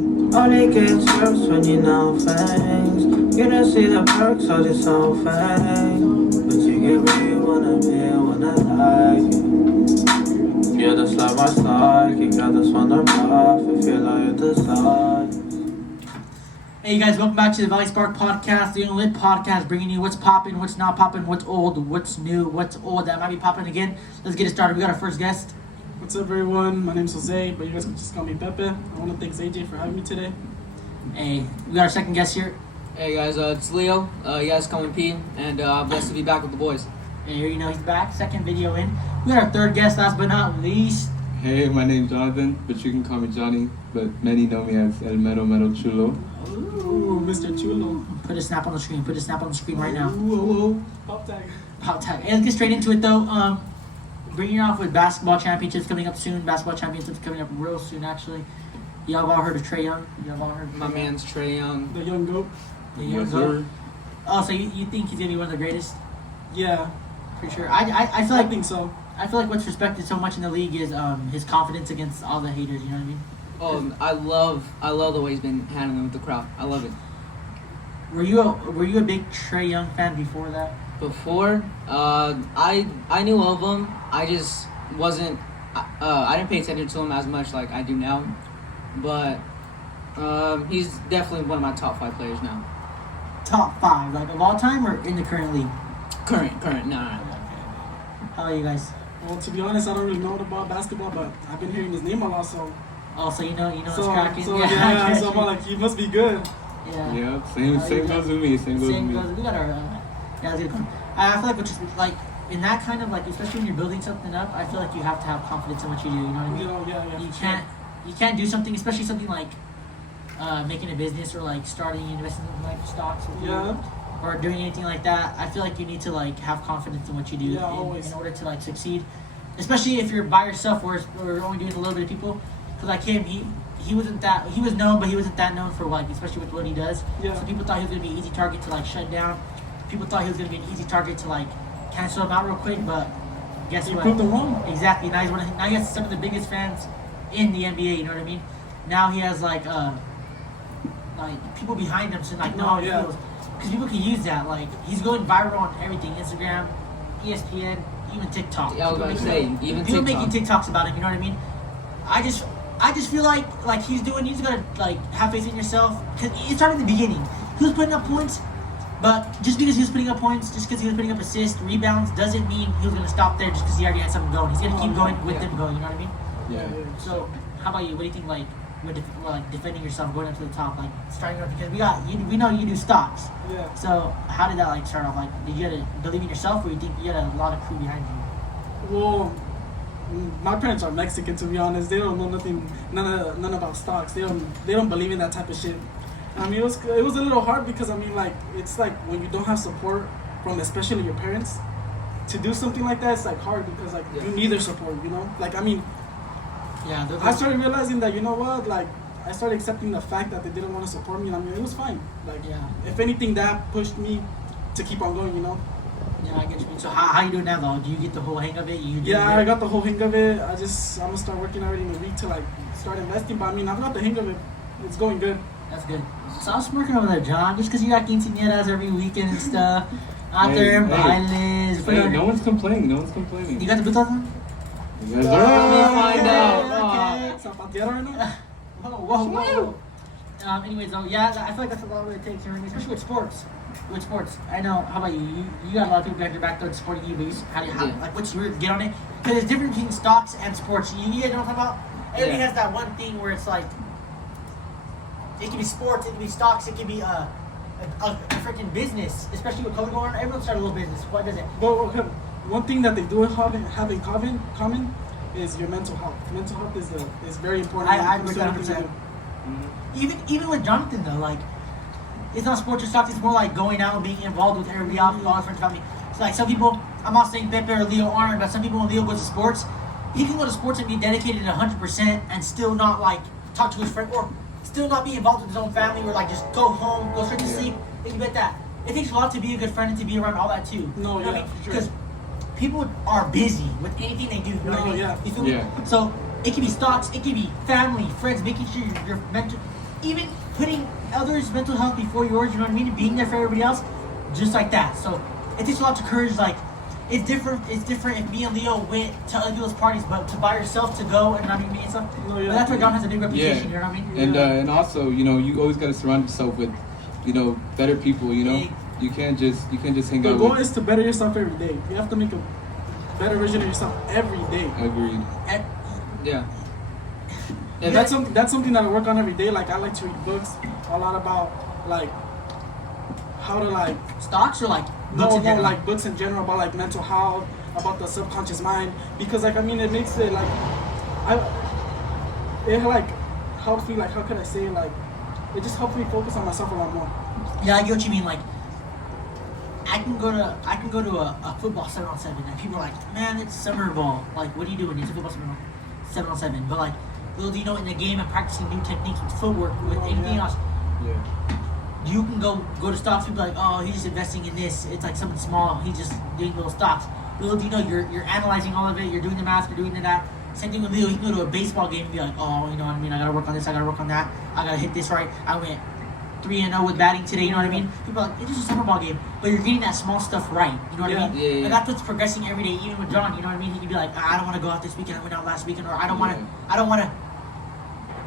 Only gets worse when you know things. You don't see the perks of this whole thing. But you get where you wanna be when I like you. You're just like my star, you got this on the path, if you like the side. Hey guys, welcome back to the Valley Spark Podcast, the only lit podcast bringing you what's popping, what's not popping, what's old, what's new, what's old that might be popping again. Let's get it started. We got our first guest. What's up, everyone? My name's Jose, but you guys can just call me Pepe. I want to thank AJ for having me today. Hey, we got our second guest here. Hey guys, it's Leo. You guys call me P, and I'm blessed to be back with the boys. And here you know he's back, second video in. We got our third guest, last but not least. Hey, my name's Jonathan, but you can call me Johnny, but many know me as El Mero Mero Chulo. Ooh, Mr. Chulo. Put a snap on the screen. Put a snap on the screen right now. Ooh. Pop tag. Pop tag. Hey, let's get straight into it though. Bringing it off with basketball championships coming up soon. Basketball championships coming up real soon, actually. Y'all have all heard of Trae Young? Y'all all heard of My man's Trae Young. The young goat. The young goat. Oh, so you think he's gonna be one of the greatest? Yeah, For sure. I feel I like think so. I feel like what's respected so much in the league is his confidence against all the haters. You know what I mean? Oh, I love the way he's been handling with the crowd. I love it. Were you a big Trae Young fan before that? Before, I knew of him. I just wasn't. I didn't pay attention to him as much like I do now. But he's definitely one of my top 5 players now. Top 5, like of all time, or in the current league? Current. No. How are you guys? Well, to be honest, I don't really know about basketball, but I've been hearing his name a lot, so. Oh, so you know it's So, cracking. so yeah, so I'm like, he must be good. Yeah. Yeah, same goes with me, same goes with me. We got our. Yeah, it's good. I feel like which is like in that kind of like, especially when you're building something up, I feel like you have to have confidence in what you do. You know what I mean? You know, yeah. You can't do something, especially something like making a business or like starting investing in like stocks or doing anything like that. I feel like you need to like have confidence in what you do in order to like succeed, especially if you're by yourself or only doing a little bit of people. Because like him, he was known, but he wasn't that known for like, especially with what he does. Yeah. So people thought he was gonna be an easy target to like shut down. People thought he was gonna be an easy target to like cancel him out real quick, but guess He what? proved them wrong. Exactly. Now he has some of the biggest fans in the NBA. You know what I mean? Now he has like people behind him to like know how he feels, because people can use that. Like he's going viral on everything: Instagram, ESPN, even TikTok. Yeah, I was about to say even People TikTok. making TikToks about him. You know what I mean? I just feel like you just gotta like have faith in yourself, because it started in the beginning. He was putting up points. But just because he was putting up points, just because he was putting up assists, rebounds, doesn't mean he was going to stop there just because he already had something going. He's going to keep going with them going, you know what I mean? Yeah. So, how about you? What do you think, like defending yourself, going up to the top, like starting up? Because we know you do stocks. Yeah. So, how did that like start off? Like, did you have to believe in yourself, or you think you had a lot of crew behind you? Well, my parents are Mexican, to be honest. They don't know none about stocks. They don't believe in that type of shit. I mean, it was a little hard because, I mean, like, it's like when you don't have support from especially your parents to do something like that, it's like hard because like you need their support, you know? Like, I mean, Yeah. I started realizing that, you know what, like, I started accepting the fact that they didn't want to support me, and I mean, it was fine. Like, if anything, that pushed me to keep on going, you know? Yeah, I get you. So, how you doing now, though? Do you get the whole hang of it? I got the whole hang of it. I'm gonna start working already in a week to like start investing, but I mean, I've got the hang of it. It's going good. That's good. So I was working over there, John, just because you got quinceañeras every weekend and stuff. Out there in bailes. Hey, no one's complaining. You got the boots on? Yes, Let me sir. find out. Zapatero right now? Whoa. Anyways, though, yeah, I feel like that's a lot of what it takes, especially with sports. I know. How about you? You got a lot of people behind your back there supporting you, but like, what's your get on it? Because it's different between stocks and sports. You guys know what I'm talking about? Everybody has that one thing where it's like, it can be sports, it can be stocks, it can be a freaking business. Especially with COVID going on, everyone started a little business. What does it? Well, okay. One thing that they do have in common is your mental health. Mental health is very important. I agree 100%. Even with Jonathan though, like, it's not sports or stocks. It's more like going out and being involved with everybody else, all his friends, family. So like some people, I'm not saying Pepe or Leo aren't, but some people when Leo goes to sports, he can go to sports and be dedicated 100% and still not like talk to his friend or still not be involved with his own family or like just go home, go straight to sleep. Think about that. It takes a lot to be a good friend and to be around all that too. No, you know yeah, what I mean? for sure. Because people are busy with anything they do. You know what I mean? Yeah. You feel me? Yeah. So it can be stocks, it can be family, friends, making sure you're mental. even putting others' mental health before yours, you know what I mean? And being there for everybody else, just like that. So it takes a lot of courage. Like it's different. It's different if me and Leo went to other people's parties, but to by yourself to go and not me and stuff. No, yeah. But that's why John has a big reputation. You know what I mean? And also, you know, you always gotta surround yourself with, you know, better people. You know, you can't just hang The out goal with. is to better yourself every day. You have to make a better version of yourself every day. Agreed. And, Yeah. And that's something that I work on every day. Like I like to read books a lot about like how to like stocks or like no in general? like books in general about like mental health, about the subconscious mind, because like I mean it makes it like it like helps me, like how can I say, like it just helps me focus on myself a lot more. Yeah, I get what you mean. Like, I can go to a football 7-on-7, and people are like, "Man, it's summer ball. Like, what are you doing? It's a football 7-on-7." But like, little do you know, in the game and practicing new techniques with footwork, with anything else, Yeah. you can go to stocks. People are like, "Oh, he's just investing in this. It's like something small. He's just doing little stocks." Little do you know, you're analyzing all of it. You're doing the math. You're doing that. Same thing with Leo. He can go to a baseball game and be like, "Oh, you know what I mean? I gotta work on this. I gotta work on that. I gotta hit this right. I went 3-0 with batting today." You know what I mean? People are like, "It's just a summer ball game," but you're getting that small stuff right. You know what I mean? Yeah, yeah. And that's what's progressing every day. Even with John, you know what I mean? He could be like, "I don't want to go out this weekend. I went out last weekend," or "I don't want to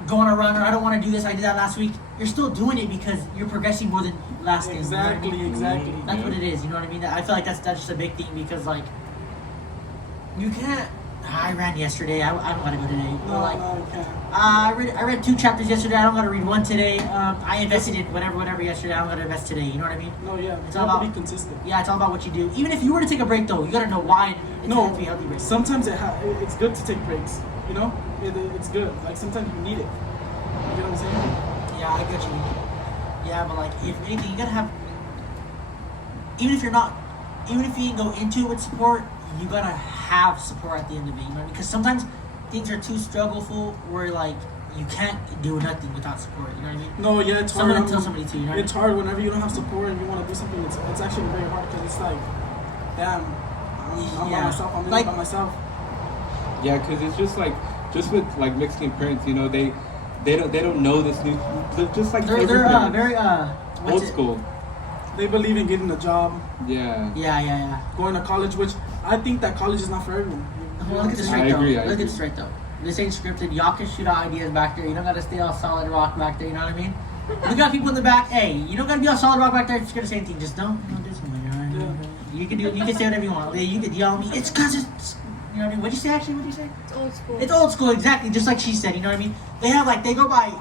go on a run," or "I don't want to do this. I did that last week." You're still doing it because you're progressing more than last game. Exactly, You know what I mean? exactly. That's what it is. You know what I mean? I feel like that's just a big thing because like you can't. I ran yesterday. I don't gotta go today. No, Like, no, you can't. I read 2 chapters yesterday. I don't gotta read 1 today. I invested in whatever yesterday. I don't gotta invest today. You know what I mean? No, yeah. It's You all have to about- be consistent. Yeah, it's all about what you do. Even if you were to take a break, though, you gotta know why. It's No, to be healthy break. sometimes it's good to take breaks. You know, it's good. Like sometimes you need it. You know what I'm saying? Yeah, I get you. Yeah, but like if anything, you gotta have. Even if you didn't go into it with support, you gotta have support at the end of it. You know what I mean? Because sometimes things are too struggleful where like you can't do nothing without support. You know what I mean? No, yeah, it's Someone hard. to tell somebody to. You know what I mean? It's hard whenever you don't have support and you want to do something. It's actually very hard because it's like, damn, I'm Yeah. by myself. I'm in Like- it by myself. Yeah, because it's just with like Mexican parents, you know, they don't know this new, just like They're everything. very what's old it? school. They believe in getting a job, Yeah. Yeah. going to college, which I think that college is not for everyone. Well, look at this I right though. agree, I Look at agree. this right though. This ain't scripted. Y'all can shoot out ideas back there. You don't gotta stay all solid rock back there. You know what I mean? We got people in the back. Hey, you don't gotta be all solid rock back there. If you're gonna say anything, just don't do something. You know what I mean? You can do. You can say whatever you want. You can yell at me. It's cause it's. You know what I mean? What'd you say? Actually, what'd you say? It's old school. It's old school, exactly. Just like she said. You know what I mean? They have like they go by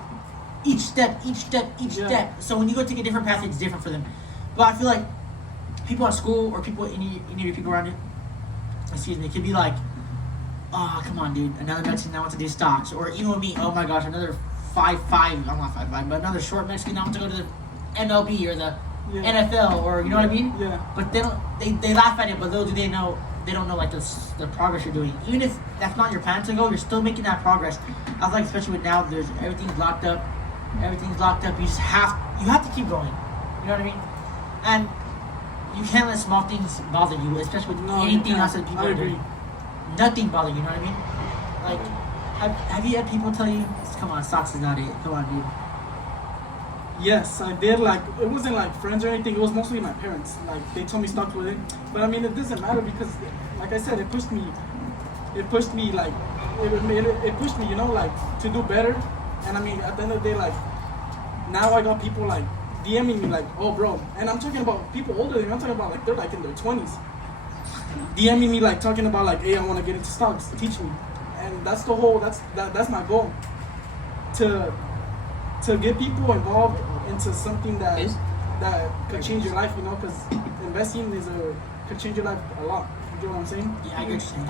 each step. Yeah. So when you go take a different path, it's different for them. But I feel like people at school or people any of your people around you, excuse me, could be like, "Oh, come on, dude, another Mexican that wants to do stocks," or even with me, "Oh my gosh, another 5'5", I'm not 5'5", but another short Mexican that wants to go to the MLB or the Yeah. NFL or you know what I mean? Yeah. But they laugh at it, but little do they know they don't know like the progress you're doing. Even if that's not your plan to go, you're still making that progress. I feel like especially with now, there's everything's locked up. You just have to keep going. You know what I mean? And you can't let small things bother you, especially with No, you anything can't. else that people I are agree. doing. Nothing bother you. You know what I mean? Like, have you had people tell you, "Come on, stocks is not it. Come on, dude." Yes, I did. Like it wasn't like friends or anything. It was mostly my parents. Like they told me stocks with it, but I mean it doesn't matter because, like I said, it pushed me. It pushed me like it pushed me, you know, like to do better. And I mean at the end of the day, like now I got people like DMing me like, "Oh, bro," and I'm talking about people older than me. I'm talking about like they're like in their 20s, DMing me like talking about like, "Hey, I want to get into stocks. Teach me." And that's the whole. That's my goal. To get people involved into something that could change your life, you know, because investing could change your life a lot. You know what I'm saying? Yeah, I get what you're saying.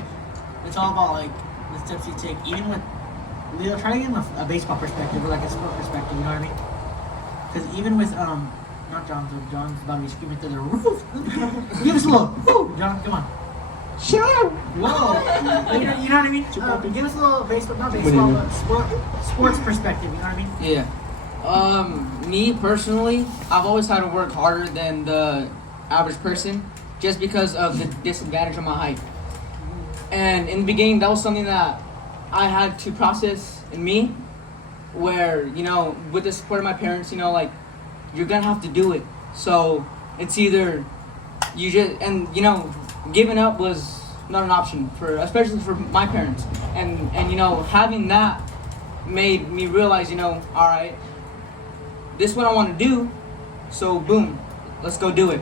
It's all about like the steps you take. Even with Leo, try to give him a baseball perspective or like a sport perspective. You know what I mean? Because even with not John, so John's about to be screaming through the roof. Give us a little, woo, John, come on. Shut up! Whoa! You know what I mean? Give us a little baseball, not baseball, but sports perspective. You know what I mean? Yeah. Me personally, I've always had to work harder than the average person just because of the disadvantage of my height. And in the beginning, that was something that I had to process in me. where, you know, with the support of my parents, you know, like, you're gonna have to do it. So it's either you just, and you know, giving up was not an option for, especially for my parents. And you know, having that made me realize, you know, all right, this is what I want to do. So boom, let's go do it.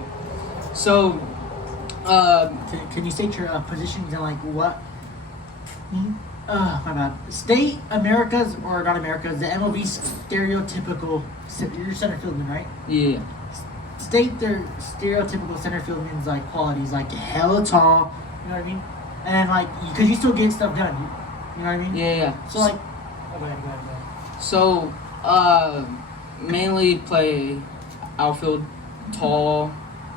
So, Can you state your positions and like what? My bad. State America's or not America's, the MLB stereotypical. You're center fieldman, right? yeah, State their stereotypical center fieldman's like qualities, like hella tall. You know what I mean? And then like because you still get stuff done. You know what I mean? yeah. So like, oh, go ahead. So, mainly play outfield, tall,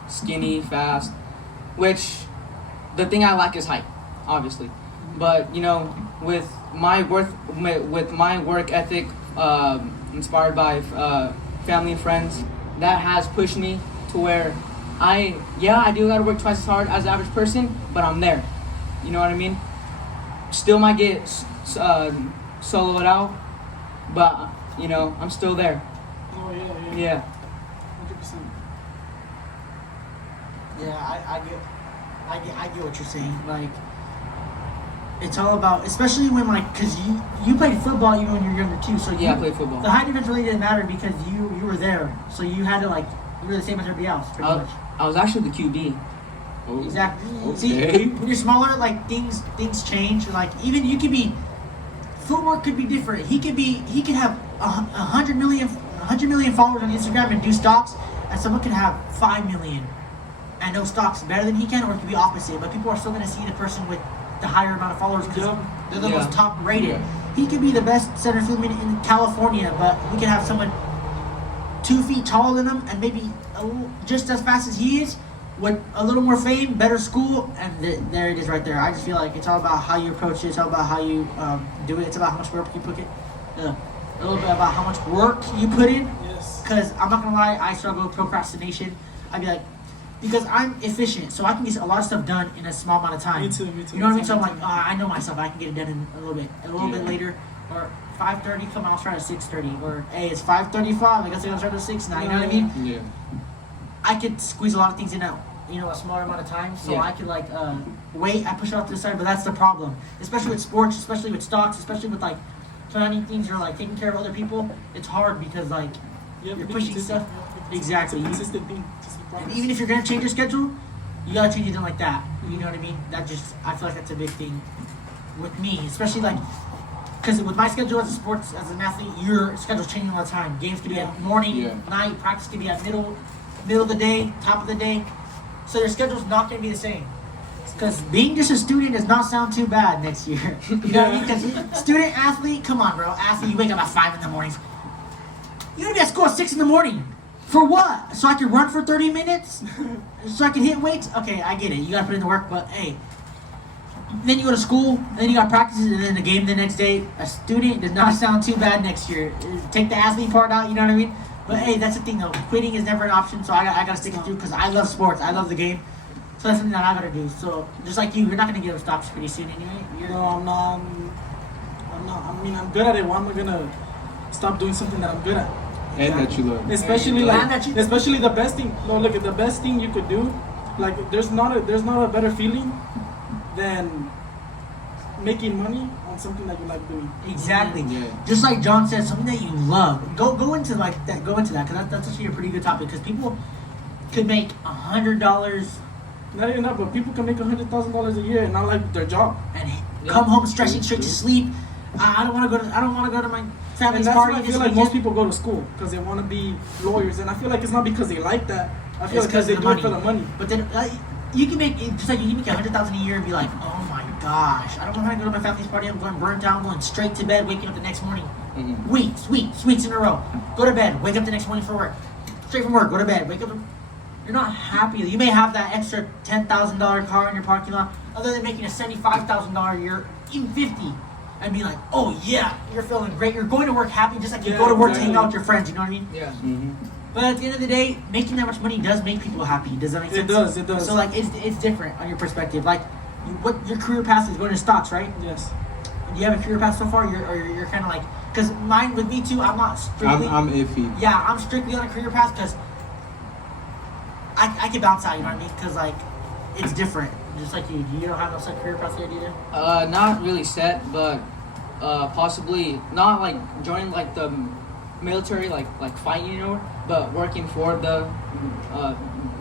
skinny, fast. Which, the thing I lack is height, obviously. But you know, with my work ethic, inspired by family and friends, that has pushed me to where I do gotta work twice as hard as the average person, but I'm there. You know what I mean? Still might get soloed out, but you know, I'm still there. Oh yeah. Yeah. 100%. Yeah, I get what you're saying. Like, it's all about, especially when like, cause you played football even when you were younger too. So Yeah, I played football. The height difference really didn't matter because you were there, so you had to like, you were the same as everybody else, pretty much. I was actually the QB. Oh, Exactly. Okay. See, when you're smaller, like things change. Like even you could be, footwork could be different. He could have 100 million followers on Instagram and do stocks, and someone could have 5 million and know stocks better than he can, or it could be opposite. But people are still gonna see the person with the higher amount of followers because they're the most top rated. Yeah. He could be the best center fielder in California, but we could have someone 2 feet taller than him and maybe just as fast as he is, with a little more fame, better school, and there it is right there. I just feel like it's all about how you approach it. It's all about how you do it. It's about how much work you put in. A little bit about how much work you put in. Yes. Because I'm not gonna lie, I struggle with procrastination. I'd be like, because I'm efficient, so I can get a lot of stuff done in a small amount of time. Me too. You know what I mean? So I'm like, I know myself. I can get it done in a little bit later, or 5:30. Come on, I'll start at 6:30. Or hey, it's 5:35. I guess I gotta start at 6 now. You know what I mean? Yeah. I could squeeze a lot of things in a smaller amount of time, so Yeah. I could like wait. I push it off to the side, but that's the problem. Especially with sports, especially with stocks, especially with like planning things or like taking care of other people. It's hard because like you're pushing stuff. Exactly. It's a consistent thing. Just a And process. even if you're gonna change your schedule, you gotta change it in like that. You know what I mean? I feel like that's a big thing with me, especially like, because with my schedule as an athlete, your schedule's changing all the time. Games could be at morning, Yeah. night, practice could be at middle of the day, top of the day. So your schedule's not gonna be the same. Because being just a student does not sound too bad next year. You know what I mean? Because student athlete, come on, bro. Athlete, you wake up at 5 in the morning. You're gonna be at school at 6 in the morning. For what? So I can run for 30 minutes? So I can hit weights? Okay, I get it. You gotta put in the work, but hey. Then you go to school, then you got practices, and then the game the next day. A student does not sound too bad next year. Take the athlete part out, you know what I mean? But hey, that's the thing though. Quitting is never an option, so I gotta stick it through because I love sports. I love the game. So that's something that I gotta do. So just like you're not gonna get up stocks pretty soon anyway. No, I'm not. I mean, I'm good at it. Why am I gonna stop doing something that I'm good at? And that you love. Especially And like, that you- especially the best thing. No, look at the best thing you could do. Like, there's not a better feeling than making money on something that you like doing. Exactly. Yeah. Just like John said, something that you love. Go into like that. Go into that because that's actually a pretty good topic. Because people could make $100 Not even that, but people can make $100,000 a year and not like their job. and come home stressing straight to sleep. I don't want to go to my And family's that's party. why I this feel like weekend. most people go to school because they want to be lawyers, and I feel like it's not because they like that. I feel It's like because they of do it for the money. But then you can make just like you can make $100,000 a year and be like, oh my gosh, I don't want to go to my family's party. I'm going burnt out, going straight to bed, waking up the next morning. Mhm. Weeks in a row. Go to bed, wake up the next morning for work. Straight from work, go to bed, wake up. You're not happy. You may have that extra $10,000 car in your parking lot, other than making a $75,000 a year, even 50, and be like, oh yeah, you're feeling great. You're going to work happy, just like you Yeah, go to work to hang exactly. out with your friends. You know what I mean? Yeah. Mm-hmm. But at the end of the day, making that much money does make people happy. Does that make sense? It does. So like, it's different on your perspective. Like, what your career path is going to stocks, right? Yes. Do you have a career path so far? You're kind of like Because mine with me too. I'm not strictly. I'm iffy. Yeah, I'm strictly on a career path because I can bounce out. You know what I mean? Because like it's different. Just like you. You don't have no set career path yet either. Not really set, but possibly not like joining like the military, like fighting, you know, but working for the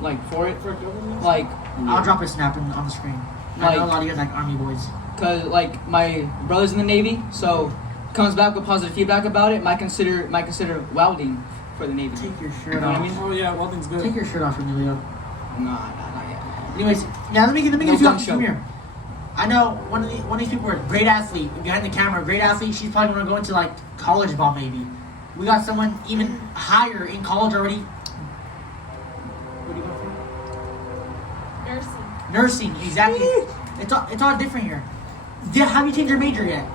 like for it, For government? like I'll drop a snap on the screen. I Like- know a lot of you guys like army boys. cause like my brother's in the Navy, so comes back with positive feedback about it. Might consider welding for the Navy. Take your You shirt know what I off. mean? Oh yeah, welding's good. Take your shirt off, Emilio. Nah, not yet. Anyways, yeah, let me get No a few gun options show. from here. I know one of these people are a great athlete behind the camera, great athlete. She's probably gonna go into like college ball maybe. We got someone even higher in college already. What do you go for? Nursing. Nursing, exactly. It's all different here. Have you changed your major yet?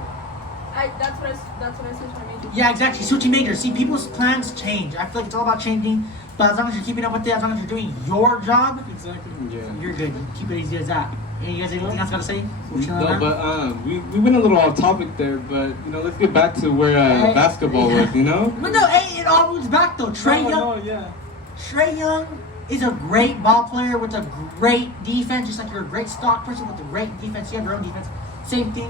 That's what I switched my major. Yeah, exactly. Switching majors. See, people's plans change. I feel like it's all about changing. But as long as you're keeping up with it, as long as you're doing your job, Exactly. Yeah. you're good. Keep it easy as that. And you guys, anything else got to say? We're chilling No, around? but we went a little off topic there, but you know, let's get back to where basketball was. You know. But no, hey, it all moves back though. Trey Young. No, yeah. Trey Young is a great ball player with a great defense, just like you're a great stock person with a great defense. You have your own defense. Same thing.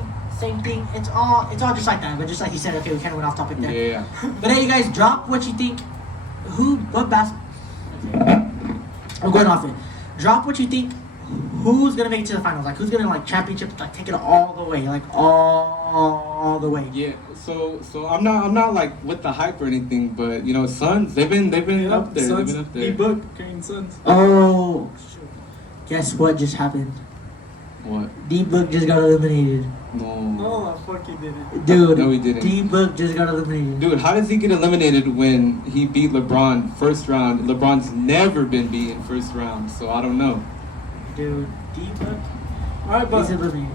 It's all just like that. But just like you said, okay, we kind of went off topic there. Yeah. But hey, you guys, drop what you think. What basketball? I'm going off it. Drop what you think. Who's gonna make it to the finals? Like, who's gonna like championship? Like, take it all the way. Like all the way. Yeah. So I'm not like with the hype or anything, but you know, Suns they've been up there. Suns, They've been up there. D-Book carrying Suns. Oh, guess what just happened? What? D-Book just got eliminated. No. No, fuck he didn't. Dude, No, he didn't. D-Book just got eliminated. Dude, how does he get eliminated when he beat LeBron first round? LeBron's never been beaten first round, so I don't know. Dude, D-Book, Alright, he's but eliminated.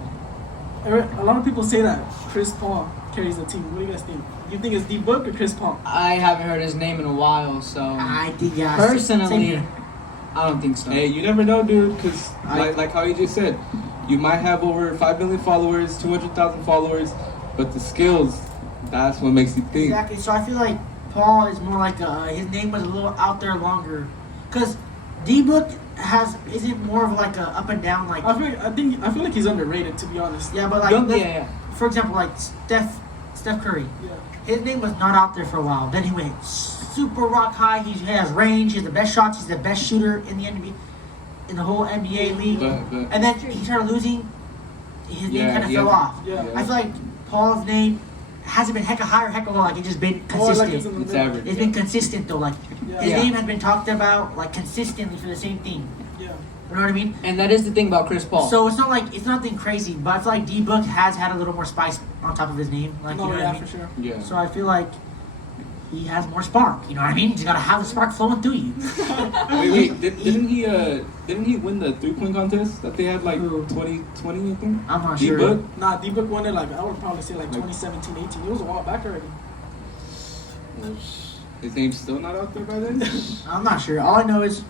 a lot of people say that Chris Paul carries the team. What do you guys think? You think it's D-Book or Chris Paul? I haven't heard his name in a while, so I think, yeah. same personally, here. I don't think so. Hey, you never know, dude, because I- like how you just said, you might have over 5 million followers, 200,000 followers, but the skills, that's what makes you think. Exactly. So I feel like Paul is more like his name was a little out there longer, cause D-Book isn't more of like a up and down like. I feel like he's underrated, to be honest. Yeah, but like yeah. for example, like Steph Curry, Yeah. his name was not out there for a while. Then he went super rock high. He has range. He has the best shots. He's the best shooter in the NBA, in the whole NBA league. But And then he started losing. His name Yeah, kind of he fell has- off. Yeah. I feel like Paul's name hasn't been hecka high or hecka low. Like it's just been More like consistent. it's in the It's middle. average. It's been consistent though. Like Yeah. his Yeah. name has been talked about like consistently for the same thing. Yeah. You know what I mean? And that is the thing about Chris Paul. So it's nothing crazy, but I feel like D-Book has had a little more spice on top of his name. Like No, you know yeah, what I mean? for sure. yeah. So I feel like he has more spark. You know what I mean? You just gotta have the spark flowing through you. Wait, didn't he win the 3-point contest that they had like Who? 2020, I think? I'm not sure. D-Book? Nah, D-Book won it like, I would probably say like 2017, 18. It was a while back already. His name's still not out there by then? I'm not sure. All I know is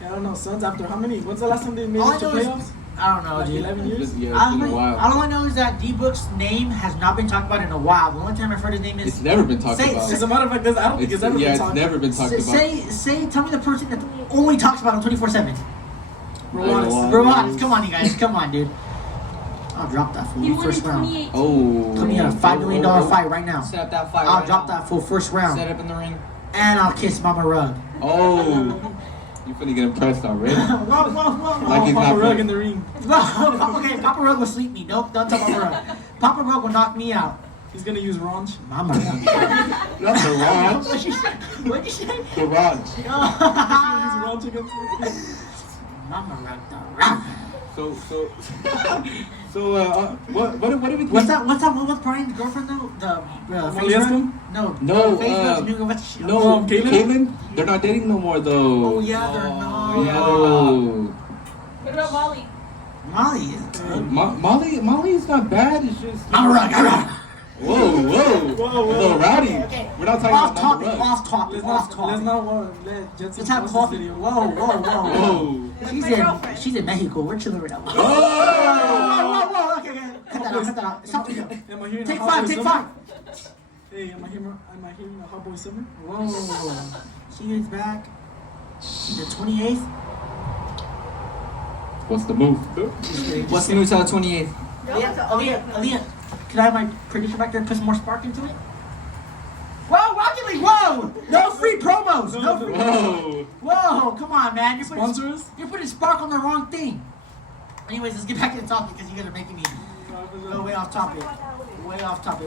Yeah, I don't know. Suns after how many? When's the last time they made All it I to know is- playoffs? I don't know, Like dude. 11 years? Yeah, it's been a while. All I know is that D-Book's name has not been talked about in a while. The only time I've heard his name is It's never been talked Say- about. As a matter of fact, I don't think it's ever been talked never been talked about. Tell me the person that only talks about him 24/7. Romanis. Romanis, come on, you guys, come on, dude. I'll drop that fool He won in first round. 2018. Oh. Put me in a $5 million fight right now. set up that fight. I'll right drop now. that fool first round, Set up in the ring. and I'll kiss Mama Rug. Oh. You finna get impressed already. Whoa. Like he's Papa not Rug ready. in the ring. Okay, Papa Rug will sleep me. Don't tell Papa Rug. Papa Rug will knock me out. He's gonna use Ronch. Mama Rug. Not the Raj. What'd you say? What'd you say? The Raj. He's gonna use Ronch against him. Mama Rug, the Rug. What do we think? What's that with Brian's girlfriend though? The Molly Escom? No. No, the Facebook new girl, what's she- No, Caitlyn? Caitlyn? They're not dating no more though. Oh yeah, they're not. Oh, yeah. Oh. What about Molly? Molly is good. Molly is not bad. It's just Mama Rug, Mama Rug. Whoa. Little rowdy. Okay. We're not talking Off about topic, Mama Rug. off topic, off topic. Let's not let Jetson Let's have post coffee. this video. Whoa. Whoa. That's my girlfriend. She's in Mexico. We're chilling right now. Oh. Whoa. Okay. Cut that out. Cut that out. Stop video. Am I hearing Take a Hot five. Boy Take Summer? 5. Hey, am I hearing a Hot Boy Summer? Whoa. She is back. The 28th. What's the move? What's the move till the 28th? Aaliyah, can I have my producer back there and put some more spark into it? Whoa, Rocket League, whoa! No free promos! No free Whoa. Whoa, come on, man. Sponsors? You're putting spark on the wrong thing. Anyways, let's get back to the topic because you guys are making me go way off topic. Way off topic.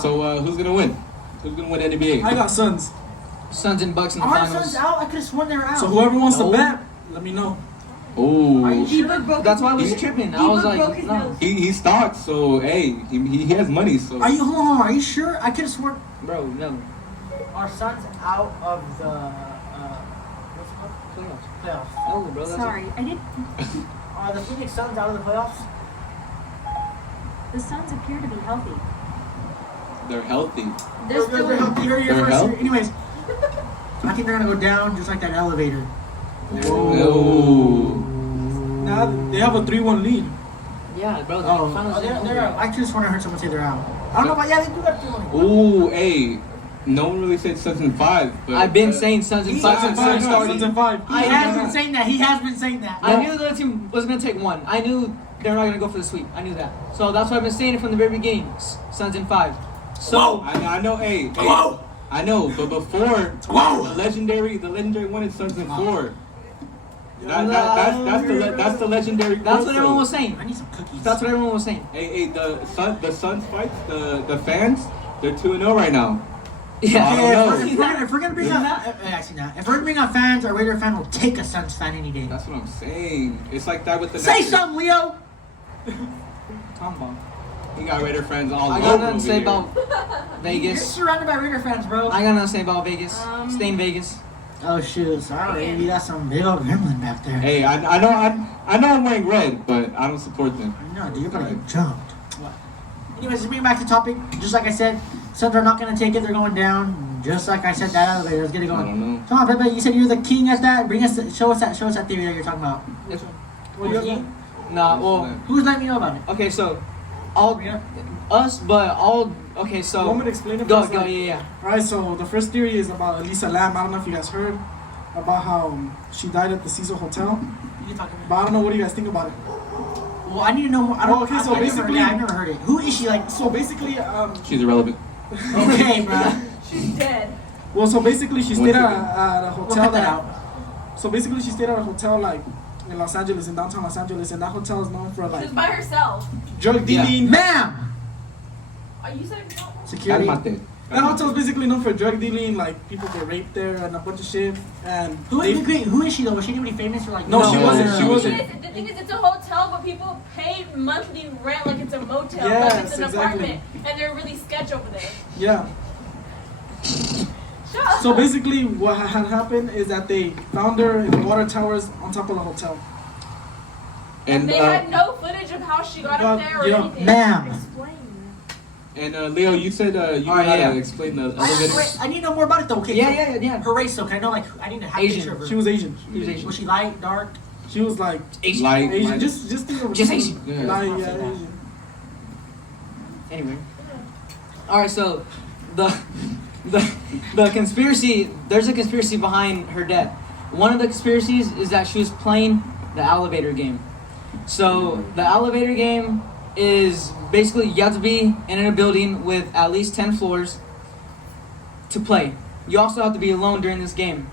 So who's gonna win? Who's gonna win NBA? I got Suns. Suns and Bucks in the Aren't finals. Suns out? I could have sworn they were out. So whoever wants No. to bet, let me know. Oh. Are you sure? That's why I was tripping. I was like, no. He starts, so hey, he has money, so. Hold on, are you sure? I could have sworn. Bro, no. Are Suns out of the what's it called? Playoffs. No, bro. That's Sorry, I didn't. Are the Phoenix Suns out of the playoffs? The Suns appear to be healthy. They're healthy. They're still. healthy. You're They're first healthy? year. Anyways, I think they're gonna go down just like that elevator. Oh. Now they have a 3-1 lead. Yeah, bro. They're out. I just want to heard someone say they're out. I don't know about they do got 3-1. Oh, hey. No one really said Suns in 5, but I've been saying Suns and He's Bucks Suns since and it five, Suns started. and 5. He has been saying that. He has been saying that. I knew the team was gonna take one. I knew they're not gonna go for the sweep. I knew that. So that's why I've been saying it from the very beginning. Suns in 5. So I know, hey, Whoa. I know, but before Whoa. the legendary one is Suns in 4. That's the legendary. that's what everyone was saying. I need some cookies. That's what everyone was saying. Hey, the Suns fights the fans. They're 2-0 right now. Yeah. I don't Okay, know. if we're gonna bring out, actually not. If we're gonna bring out fans, a Raider fan will take a Suns fan any day. That's what I'm saying. It's like that with the. Say Nets. something, Leo. Tom bomb. He got Raider fans all I over. got nothing to over say here. about You're Vegas. surrounded by Raider fans, bro. I got nothing to say about Vegas. Stay in Vegas. Oh shoot, sorry, maybe that's some big old gremlin back there. Hey, I know I'm wearing red, but I don't support them. No, dude, you're gonna get jumped. Anyways, let's bring it back to topic. Just like I said, Suns are not gonna take it. They're going down. Just like I said, that elevator. Let's get it I going. don't know. Come on, Pepe. You said you're the king at that. Show us that theory that you're talking about. What do you got? Nah, well, Who's letting me know about it? okay, so all us, but all okay. You So want me to explain it go, first? go, Like, yeah. Alright, so the first theory is about Elisa Lam. I don't know if you guys heard about how she died at the Cecil Hotel. You talking But I don't know, what do you guys think about it? Well, I need to know more. I don't. Oh, okay, so I've basically- I've never heard it. Who is she? Like, So basically, She's irrelevant. okay, bro. She's dead. well, so basically she stayed One at a We'll hotel cut that out. So basically she stayed at a hotel like in Los Angeles, in downtown Los Angeles, and that hotel is known for She like was by herself. drug Yeah. dealing. Ma'am. Are you saying no? Security. Calmate. That hotel is basically known for drug dealing, like people get raped there and a bunch of shit. And Who they- is she though? Was she anybody famous or like? No, she No, wasn't. She no. wasn't. The thing is, it's a hotel, but people pay monthly rent like it's a motel, like Yes, it's an exactly. apartment, and they're really sketch over there. Yeah. Shut up. So basically, what had happened is that they found her in the water towers on top of the hotel. and And they had no footage of how she got up there or Yeah. anything. Ma'am. Explain. Leo, you said you know how yeah. to explain the I, elevator. wait, I need to know more about it though. Okay. Yeah. Her race though. Can I know like? I need to have a Asian. picture of her. She was Asian. He was Asian. Was she light, dark? She was like Light. Asian. Just think of Just Asian. Yeah. Like, I'll say yeah, that. Asian. Anyway. All right, so the conspiracy. There's a conspiracy behind her death. One of the conspiracies is that she was playing the elevator game. So the elevator game is basically you have to be in a building with at least 10 floors to play. You also have to be alone during this game.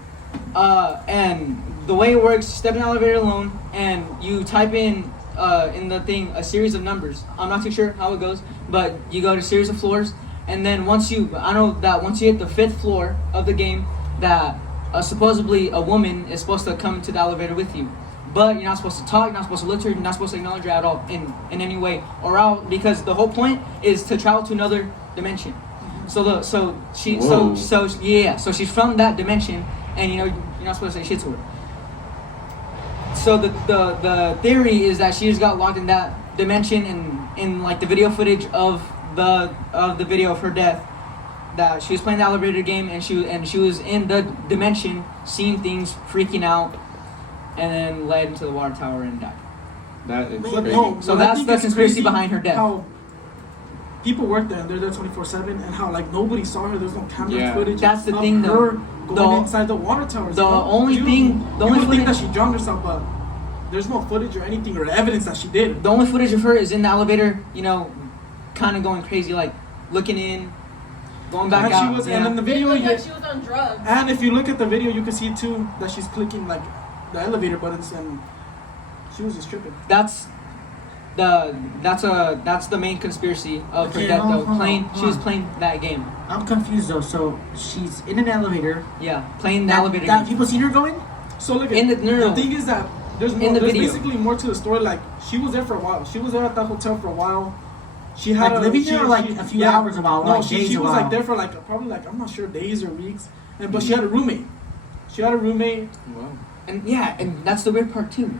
And the way it works, you step in the elevator alone and you type in the thing a series of numbers. I'm not too sure how it goes, but you go to a series of floors, and then once you hit the 5th floor of the game, that supposedly a woman is supposed to come to the elevator with you. But you're not supposed to talk, you're not supposed to look to her, you're not supposed to acknowledge her at all in any way or out, because the whole point is to travel to another dimension. So she's from that dimension, and you're not supposed to say shit to her. So the theory is that she just got locked in that dimension, and in like the video footage of the video of her death, that she was playing the elevator game and she was in the dimension, seeing things, freaking out, and then led into the water tower and died. That is But crazy. no, So what I that's think the is conspiracy crazy, behind her death. How people work there and they're there 24/7, and how like nobody saw her. There's no camera Yeah. footage. That's the of thing, her though. going The- inside the water towers. the you know? only You- thing- the you only would think that footage- she drowned herself, but there's no footage or anything or evidence that she did. The only footage of her is in the elevator, you know, kind of going crazy, like looking in, going back And out. she was, yeah. and in the It video, looked you, like she was on drugs. and if you look at the video, you can see too that she's clicking like the elevator buttons, and she was just tripping. That's the main conspiracy of her Okay, death, hold though. on, hold Playing, on, she hold was on. playing that game. I'm confused though. So she's in an elevator. Yeah, playing the That, elevator that game. people seen her going? So look, In the- at, no, no, no. the thing is that there's more. In the There's video. basically more to the story. Like she was there for a while. She was there at that hotel for a while. She had Like living there or like a few hours about, No, like she days was a like while? there for like probably like I'm not sure days or weeks. And but she had a roommate. She had a roommate. Wow. And yeah, and that's the weird part too.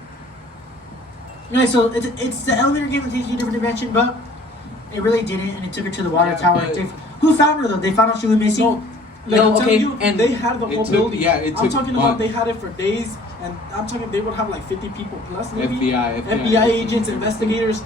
Yeah, so it's the elevator game that takes you a different dimension, but it really didn't, and it took her to the water Yeah, tower. but- Who found her though? They found out she was missing. No, like, No, I'm telling okay, you, and they had the it whole took- building. yeah, it I'm took talking about months. they had it for days, and I'm talking they would have like 50 people plus maybe. FBI agents, investigators,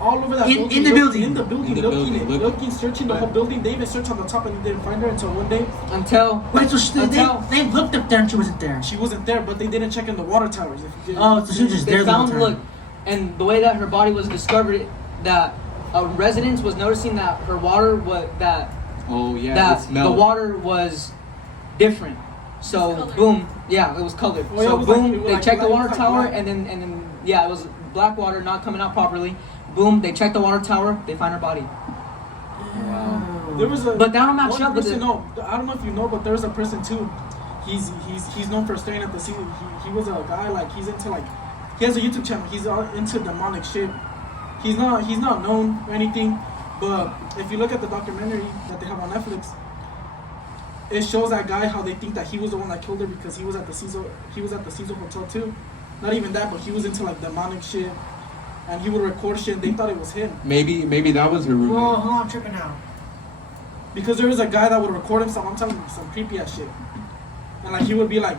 all over that In- building. in the building. In the building, In the looking, building, looking, searching the whole building. They even searched on the top and they didn't find her until one day Until Wait, so Until- they looked up there and she wasn't there. she wasn't there, but they didn't check in the water towers. If you did. Oh, so she was just they there the whole found time. look, and the way that her body was discovered, that a resident was noticing that her water was Oh yeah. that the smell. the water was different. So Colored. boom, yeah, it was colored. Oh, yeah, So it was like- boom, it was they like checked the black- water like tower, black. and then yeah, it was black water not coming out properly. Boom, they checked the water tower, they find her body. There was a. But that don't match one up with person, it. no, I don't know if you know, but there was a person too. He's known for staring at the ceiling. He was a guy like he's into like he has a YouTube channel. He's into demonic shit. He's not known or anything, but if you look at the documentary that they have on Netflix, it shows that guy how they think that he was the one that killed her because he was at the Cecil Hotel too. Not even that, but he was into like demonic shit, and he would record shit. And they thought it was him. Maybe that was her roommate. Whoa, hold on, I'm tripping now. Because there was a guy that would record himself, I'm telling you, some creepy ass shit. And like he would be like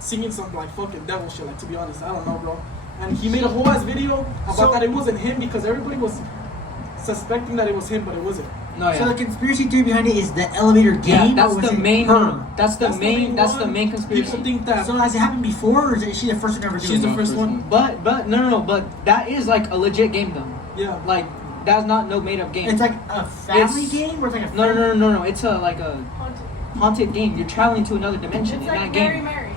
singing some like fucking devil shit, like to be honest, I don't know, bro. And he made a whole ass video about So- that it wasn't him because everybody was suspecting that it was him, but it wasn't. No, So yeah. the conspiracy theory behind it is the elevator game. Yeah, or that's was the it main. her? That's the main one. conspiracy. People think that So has it happened before, or is she the first one ever? she's the doing it? first one. But no, but that is like a legit game though. Yeah. Like that's not no made up game. It's like a family It's- game, or it's like a No. It's like a Haunted. haunted game. You're traveling to another dimension It's in like that Mary game. Mary.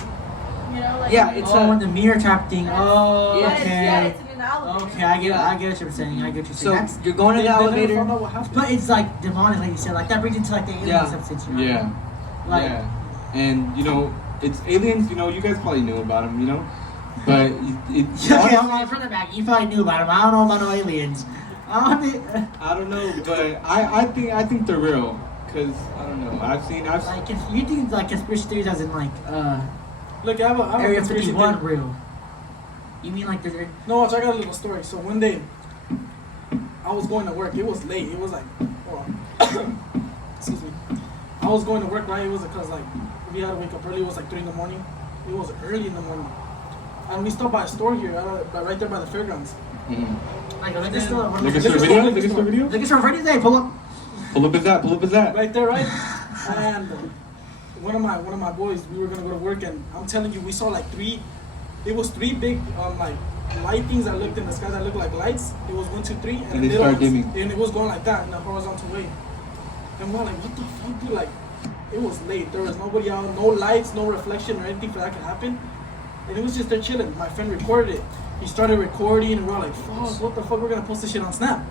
You know, like Yeah, it's oh, a- in the mirror type thing. Oh, Yes. But okay. it's an elevator. Okay, I get Yeah. I get what you're saying. I get what you're So saying. That's, you're going They in the never elevator. found out what happened. but it's like demonic, like you said. Like that brings into like the alien Yeah. substance. You know? Yeah. Like, Yeah. And you know, it's aliens. You know, you guys probably knew about them. You know, but Okay, hold on, from the back. You probably knew about them. I don't know about no aliens. I don't know, but I think they're real. Cause I don't know. I've seen. like, if you think like conspiracy theories as in like Look, I have a Area conspiracy 51 theory. real. You mean like there's No, watch, I got a little story. So one day, I was going to work. It was late. It was like, excuse me. I was going to work, right? It was because like we had to wake up early. It was like 3 in the morning. It was early in the morning, and we stopped by a store here, right there by the fairgrounds. like a liquor store? What Liquor is store it? video. Liquor store video. Liquor store Friday day. Pull up. Pull up is that. Pull up is that. Right there, right? And one of my boys, we were gonna go to work, and I'm telling you, we saw like three. It was three big like light things that looked in the sky that looked like lights. It was 1, 2, 3, and, And the they little started ones, dimming. and it was going like that in a horizontal way. And we're like, what the fuck, dude? Like, it was late. There was nobody out, no lights, no reflection or anything for that could happen. And it was just there chilling. My friend recorded it. He started recording, and we're like, fuck, what the fuck? We're gonna post this shit on Snap.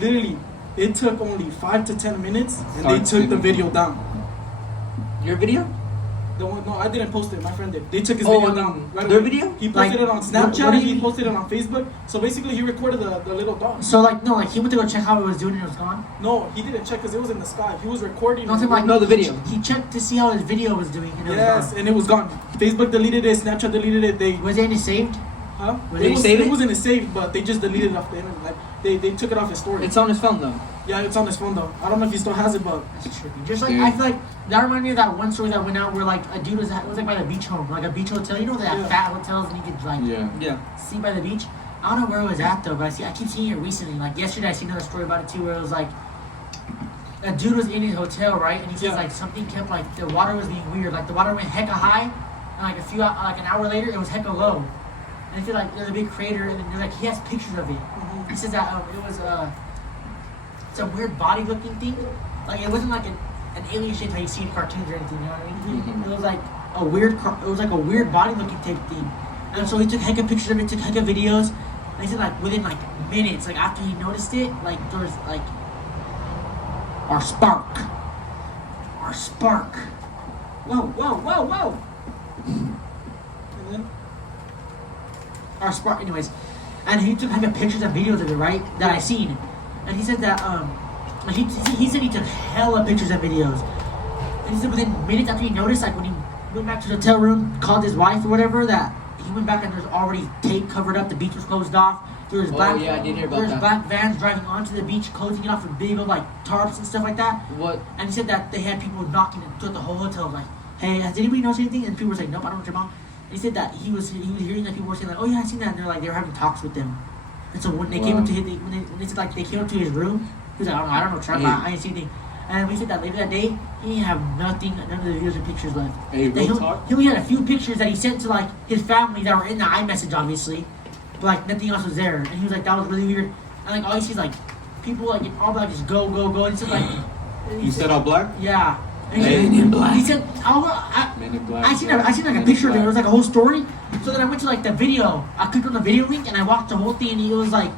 Literally, it took only 5 to 10 minutes, and they Start took the dimming. video down. Your video? The one, no, I didn't post it. My friend did. They took his Oh, video down. Right their away. video? He posted Like, it on Snapchat what do and you- he posted it on Facebook. So basically, he recorded the little dog. So like no, like he went to go check how it was doing and it was gone. No, he didn't check because it was in the sky. He was recording. No, I'm saying, like No, the video. He checked to see how his video was doing and it Yes, was gone. and it was gone. Facebook deleted it. Snapchat deleted it. They Was it any saved? huh? Did he was, save it? It wasn't saved, but they just deleted it off the internet. Like they took it off his story. It's on his phone though. Yeah, it's on his phone though. I don't know if he still has it, but That's trippy. Just like Dude. I feel like that reminded me of that one story that went out where like a dude was like by the beach home, like a beach hotel. You know that Yeah. fat hotels and you could like Yeah. Yeah. see by the beach. I don't know where it was at though, but I keep seeing it recently. Like yesterday, I seen another story about it too, where it was like a dude was in his hotel, right, and he says Yeah. like something kept like the water was being weird, like the water went hecka high, and like like an hour later, it was hecka low, and I feel like there's a big crater, and then like he has pictures of it. He says that it was some weird body looking thing, like it wasn't like an alien shape like you see in cartoons or anything, you know what I mean? Mhm. It was like a weird body looking type thing. And so he took hecka pictures of it, took hecka videos, and he said like within like minutes, like after he noticed it, like there was like our spark. Whoa. and then Our spark, anyways. And he took hecka pictures and videos of it, right? That I seen. And he said that he said he took hella pictures and videos. And he said within minutes after he noticed, like when he went back to the hotel room, called his wife or whatever, that he went back and there's already tape covered up, the beach was closed off. There was Oh, yeah, I did hear about There's that. black vans driving onto the beach, closing it off with big old like tarps and stuff like that. What? And he said that they had people knocking throughout the whole hotel, like, "Hey, has anybody noticed anything?" And people were like, "Nope, I don't know what you're about." And he said that he was hearing that people were saying like, "Oh yeah, I seen that." And they were having talks with them. And so when they came Wow. up to his, when they said like they came up to his room, he was like, "I don't know, Trump, Hey. I ain't seen anything." And we said that later that day, he didn't have nothing, none of the videos or pictures left. Hey, That real talk. he only had a few pictures that he sent to like his family that were in the iMessage, obviously, but like nothing else was there. And he was like, "That was really weird." And like all he sees like people like in all black just go. And he said like, You said all black? yeah. And he Men said, in Black. He said, I Men in Black. I seen like a Men in picture of it. It Black. was like a whole story. So then I went to like the video. I clicked on the video link and I watched the whole thing. And it was like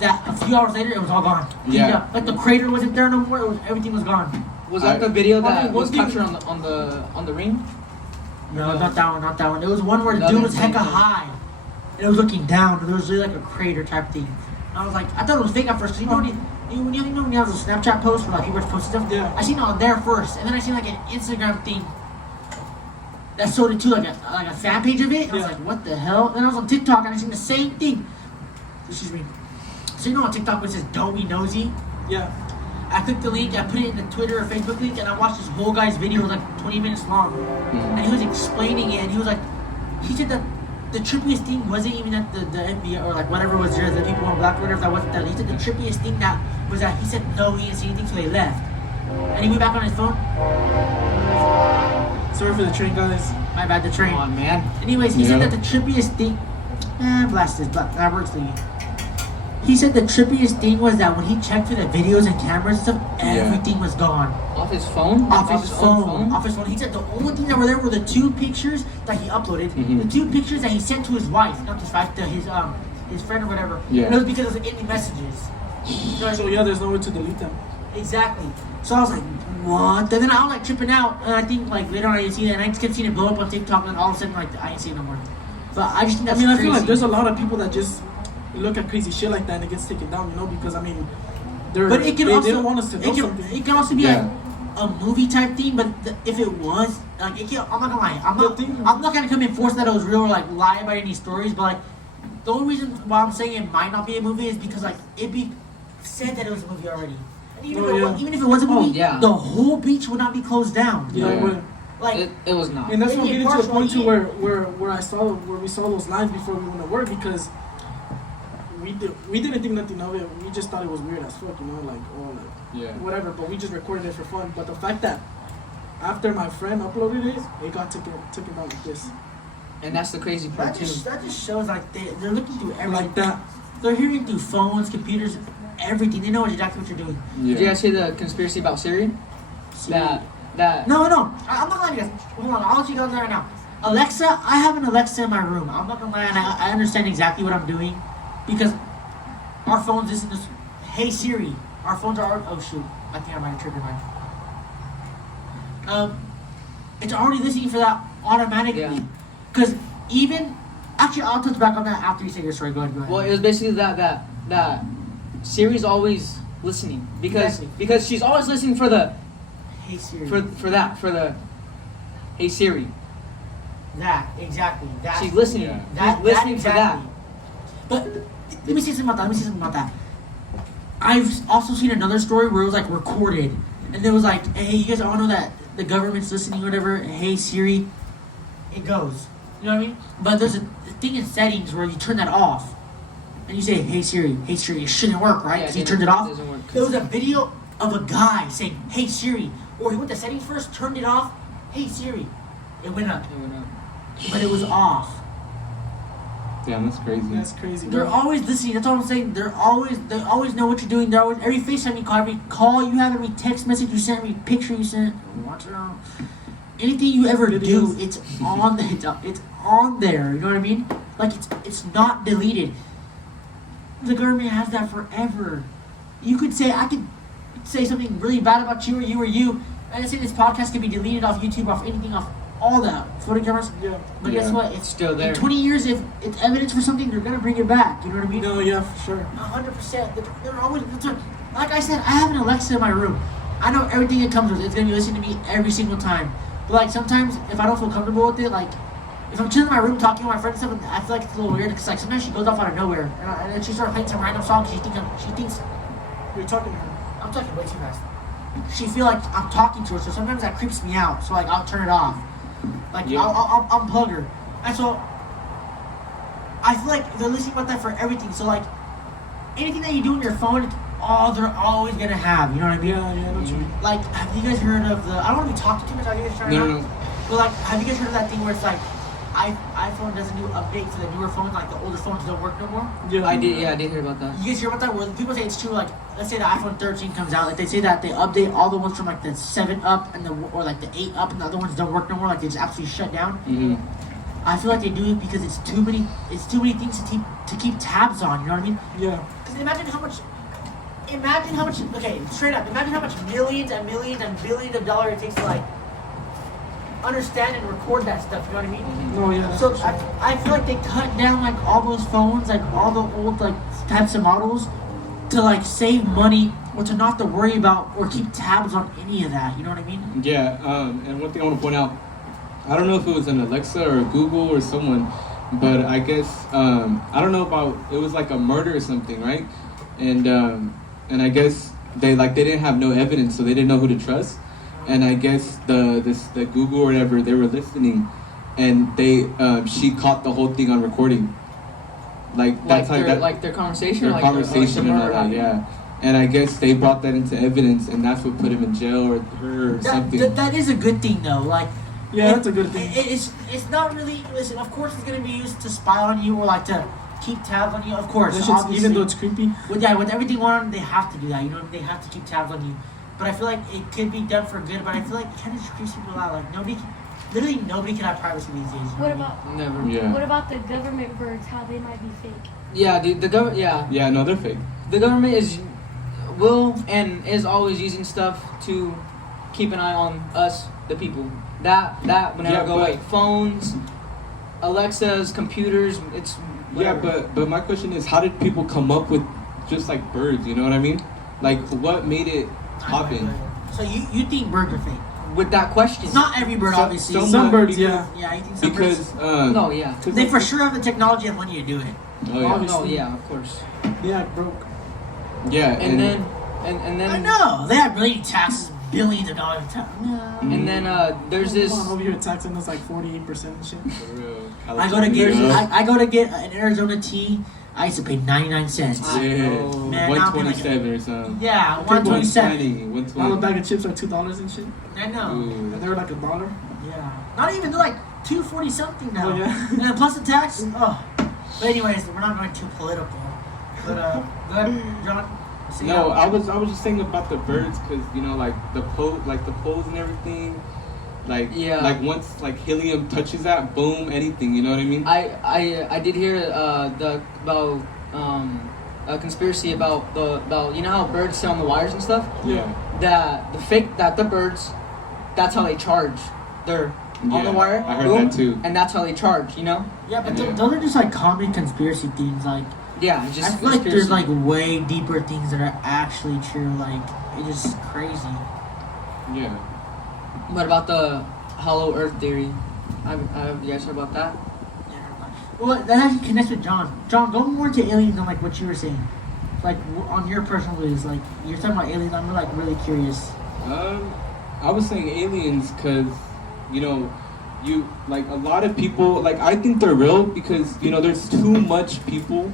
that. A few hours later, it was all gone. Yeah. Like the crater wasn't there no more. Everything was gone. Was that the video that what was do you- captured on the ring? No, not that one. Not that one. It was one where the That dude was one. hecka high. And it was looking down. And there was really like a crater type thing. And I was like, I thought it was fake at first. 'Cause you know when you have those Snapchat posts where like people post stuff. Yeah. I seen it on there first, and then I seen like an Instagram thing that showed it too, like a fan page of it. And I was Yeah. like, what the hell? And then I was on TikTok and I seen the same thing. Excuse me. So you know on TikTok when it says "Don't be nosy." yeah, I clicked the link, I put it in the Twitter or Facebook link, and I watched this whole guy's video. It was like 20 minutes long, and he was explaining it. And he was like, he said that the trippiest thing wasn't even that the FBI or like whatever was there, the people on black, whatever that wasn't that. He said the trippiest thing that was that he said no, he didn't see anything, so they left. And he went back on his phone. sorry for the train, guys. My bad, the train. Come on, man. Anyways, he said Yeah. that the trippiest thing. Blast this, that works thingy. He said the trippiest thing was that when he checked for the videos and cameras and stuff, everything was gone. Off his phone? Off his own phone. Off his phone. He said the only thing that were there were the two pictures that he uploaded, Mhm. the two pictures that he sent to his wife, not his wife, to his friend or whatever. Yeah. And it was because of any messages. So yeah, there's no way to delete them. Exactly. So I was like, what? And then I was like tripping out, and I think like later on I didn't see that, and I just kept seeing it blow up on TikTok, and all of a sudden like I didn't see it no more. But I just think I that's mean, I crazy. feel like there's a lot of people that just look at crazy shit like that and it gets taken down, you know, because I mean, But it can they also don't want us to know something. it can also be Yeah. like a movie type thing. But if it was like, it can, I'm not gonna lie, I'm not gonna come and force that it was real or like lie about any stories. But like the only reason why I'm saying it might not be a movie is because like it be said that it was a movie already. And even, Oh, if, it yeah. was, even if it was a movie, yeah. the whole beach would not be closed down. Yeah, Yeah. but- Like It was not. and that's what Maybe getting to the point to partially. where we saw those lines before we went to work because we didn't think nothing of it. We just thought it was weird as fuck, you know, like Yeah. whatever. But we just recorded it for fun. But the fact that after my friend uploaded it got taken down like this, And that's the crazy part too. that just shows like they're looking through everything. like that. They're hearing through phones, computers, everything. They know exactly what you're doing. Yeah. Did you guys hear the conspiracy about Siri? That No, I'm not gonna lie to you guys. Hold on, I'll let you guys know right now. Alexa, I have an Alexa in my room. I'm not gonna lie, and I understand exactly what I'm doing because our phones listen to. Hey Siri, our phones are. Oh shoot, I think I might have triggered mine. It's already listening for that automatically. Yeah. Because even actually, I'll touch back on that after you say your story. Go ahead. well, it was basically that Siri's always listening Exactly. because she's always listening for the Hey Siri. for the Hey Siri. That exactly. That She's listening. Yeah. She's listening for that. But let me say something about that. I've also seen another story where it was like recorded, and it was like, hey, you guys all know that the government's listening, or whatever. Hey Siri, it goes. You know what I mean? But there's a thing in settings where you turn that off, and you say, hey Siri, it shouldn't work, right? Yeah, Because you turned it off. doesn't work. There was a video of a guy saying, hey Siri, or he went to settings first, turned it off. Hey Siri, it went up, It went up. but it was off. Damn, that's crazy. That's crazy. They're bro. always listening. That's all I'm saying. They always know what you're doing. They're always, every FaceTime you call, every call you have, every text message you send, every picture you send, anything you ever do, Videos. it's on it's on there. You know what I mean? Like it's not deleted. The government has that forever. You could say, I could say something really bad about you, and I say this podcast can be deleted off YouTube, off anything, off all that photo cameras. Yeah. But guess Yeah. what? It's Still there. In 20 years, if it's evidence for something, they're gonna bring it back. You know what I mean? No, yeah, for sure. 100%. They're always. Like I said, I have an Alexa in my room. I know everything it comes with. It's gonna be listening to me every single time. But like sometimes, if I don't feel comfortable with it, like if I'm chilling in my room talking to my friends and stuff, I feel like it's a little weird because like sometimes she goes off out of nowhere and then she starts playing some random song. She thinks You're talking to her. I'm talking way too fast. She feel like I'm talking to her, so sometimes that creeps me out. So like I'll turn it off. Like Yeah. I'll unplug her, and so I feel like they're listening about that for everything. So like anything that you do on your phone, they're always gonna have. You know what I mean? Yeah, I know what you mean. Like, have you guys heard of the? I don't want to be talking too much. Are you guys trying to? No. But like, have you guys heard of that thing where it's like, iPhone does a new update for the newer phones, like the older phones don't work no more? Yeah. I did hear about that. You guys hear about that? Where people say it's true. Like, let's say the iPhone 13 comes out, like they say that they update all the ones from like the 7 up and or like the 8 up, and the other ones don't work no more. Like they just absolutely shut down. Mm-hmm. I feel like they do it because it's too many things to keep tabs on. You know what I mean? Yeah. Because imagine how much. Okay, straight up. Imagine how much millions and millions and billions of dollars it takes to like understand and record that stuff. You know what I mean? No, yeah. So for sure. I feel like they cut down like all those phones, like all the old like types of models, to like save money or to not have to worry about or keep tabs on any of that. You know what I mean? Yeah, and one thing I want to point out, I don't know if it was an Alexa or Google or someone, but I guess I don't know about, it was like a murder or something, right? And I guess they didn't have no evidence, so they didn't know who to trust. And I guess the Google or whatever, they were listening, and they she caught the whole thing on recording. Like that's how Their conversation. their like conversation the and all murder. that, yeah. And I guess they brought that into evidence, and that's what put him in jail or her or something. That is a good thing though. Like. Yeah, that's a good thing. It's not really. Listen, of course, it's gonna be used to spy on you or like to keep tabs on you. Of course, That shit's- obviously. even though it's creepy. With everything going on, they have to do that. You know, they have to keep tabs on you. But I feel like it could be done for good. But I feel like it kind of just creeps people out. Like nobody can have privacy these days. You know What I mean? about Never. Yeah. what about the government birds? How they might be fake? Yeah, dude. The government. Yeah. Yeah, no, they're fake. The government will and is always using stuff to keep an eye on us, the people. That whenever Yeah, I go but- like phones, Alexas, computers, it's whatever. Yeah, but my question is, how did people come up with just like birds? You know what I mean? Like, what made it happen? So you think birds are fake? with that question. It's not every bird, Some- obviously. some birds, yeah. Yeah, you think some Because birds? No, yeah. They for sure have the technology and money to do it. Oh yeah, No, Obviously. yeah, of course. They act broke. yeah, And then, and I then, know they have really taxes billions of dollars. No. and then there's this. Come on, over here taxing us like 48% and shit. For real. I go to get California. I go to get an Arizona tea. I used to pay 99 cents. Yeah, Oh. Man, I'll be like- 127 or something. Yeah, 127. 120. Now the bag of chips are $2 and shit. I know. Ooh. And they're like $1. Yeah. Not even, they're like 240 something now. Oh, yeah. And then plus the tax. Oh. But anyways, we're not going too political. But good, John. See No, how- I was just saying about the birds because you know like the poles and everything, like Yeah. like once like helium touches that, boom, anything. You know what I mean? I did hear about a conspiracy about you know how birds sit on the wires and stuff. Yeah. That the birds, that's how they charge. They're on Yeah, the wire. I heard boom, that too. And that's how they charge. You know? Yeah, but Yeah. those are just like common conspiracy things. Like, Yeah. Just I feel like there's conspiracy. like way deeper things that are actually true. Like, it's just crazy. Yeah. What about the hollow Earth theory? Have you guys heard about that? Well, that actually connects with John. John, go more to aliens than like what you were saying. Like on your personal views, like you're talking about aliens. I'm like really curious. I was saying aliens because, you know, you like a lot of people like I think they're real because you know there's too much people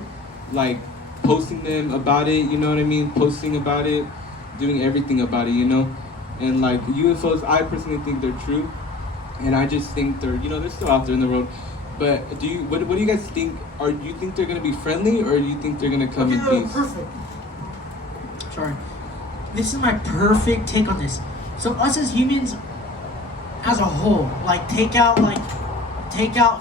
like posting them about it. You know what I mean? Posting about it, doing everything about it. You know, and like UFOs, I personally think they're true, and I just think they're they're still out there in the world. But what do you guys think? You think they're gonna be friendly or do you think they're gonna come in peace? Perfect. Sorry. This is my perfect take on this. So us as humans, as a whole, like take out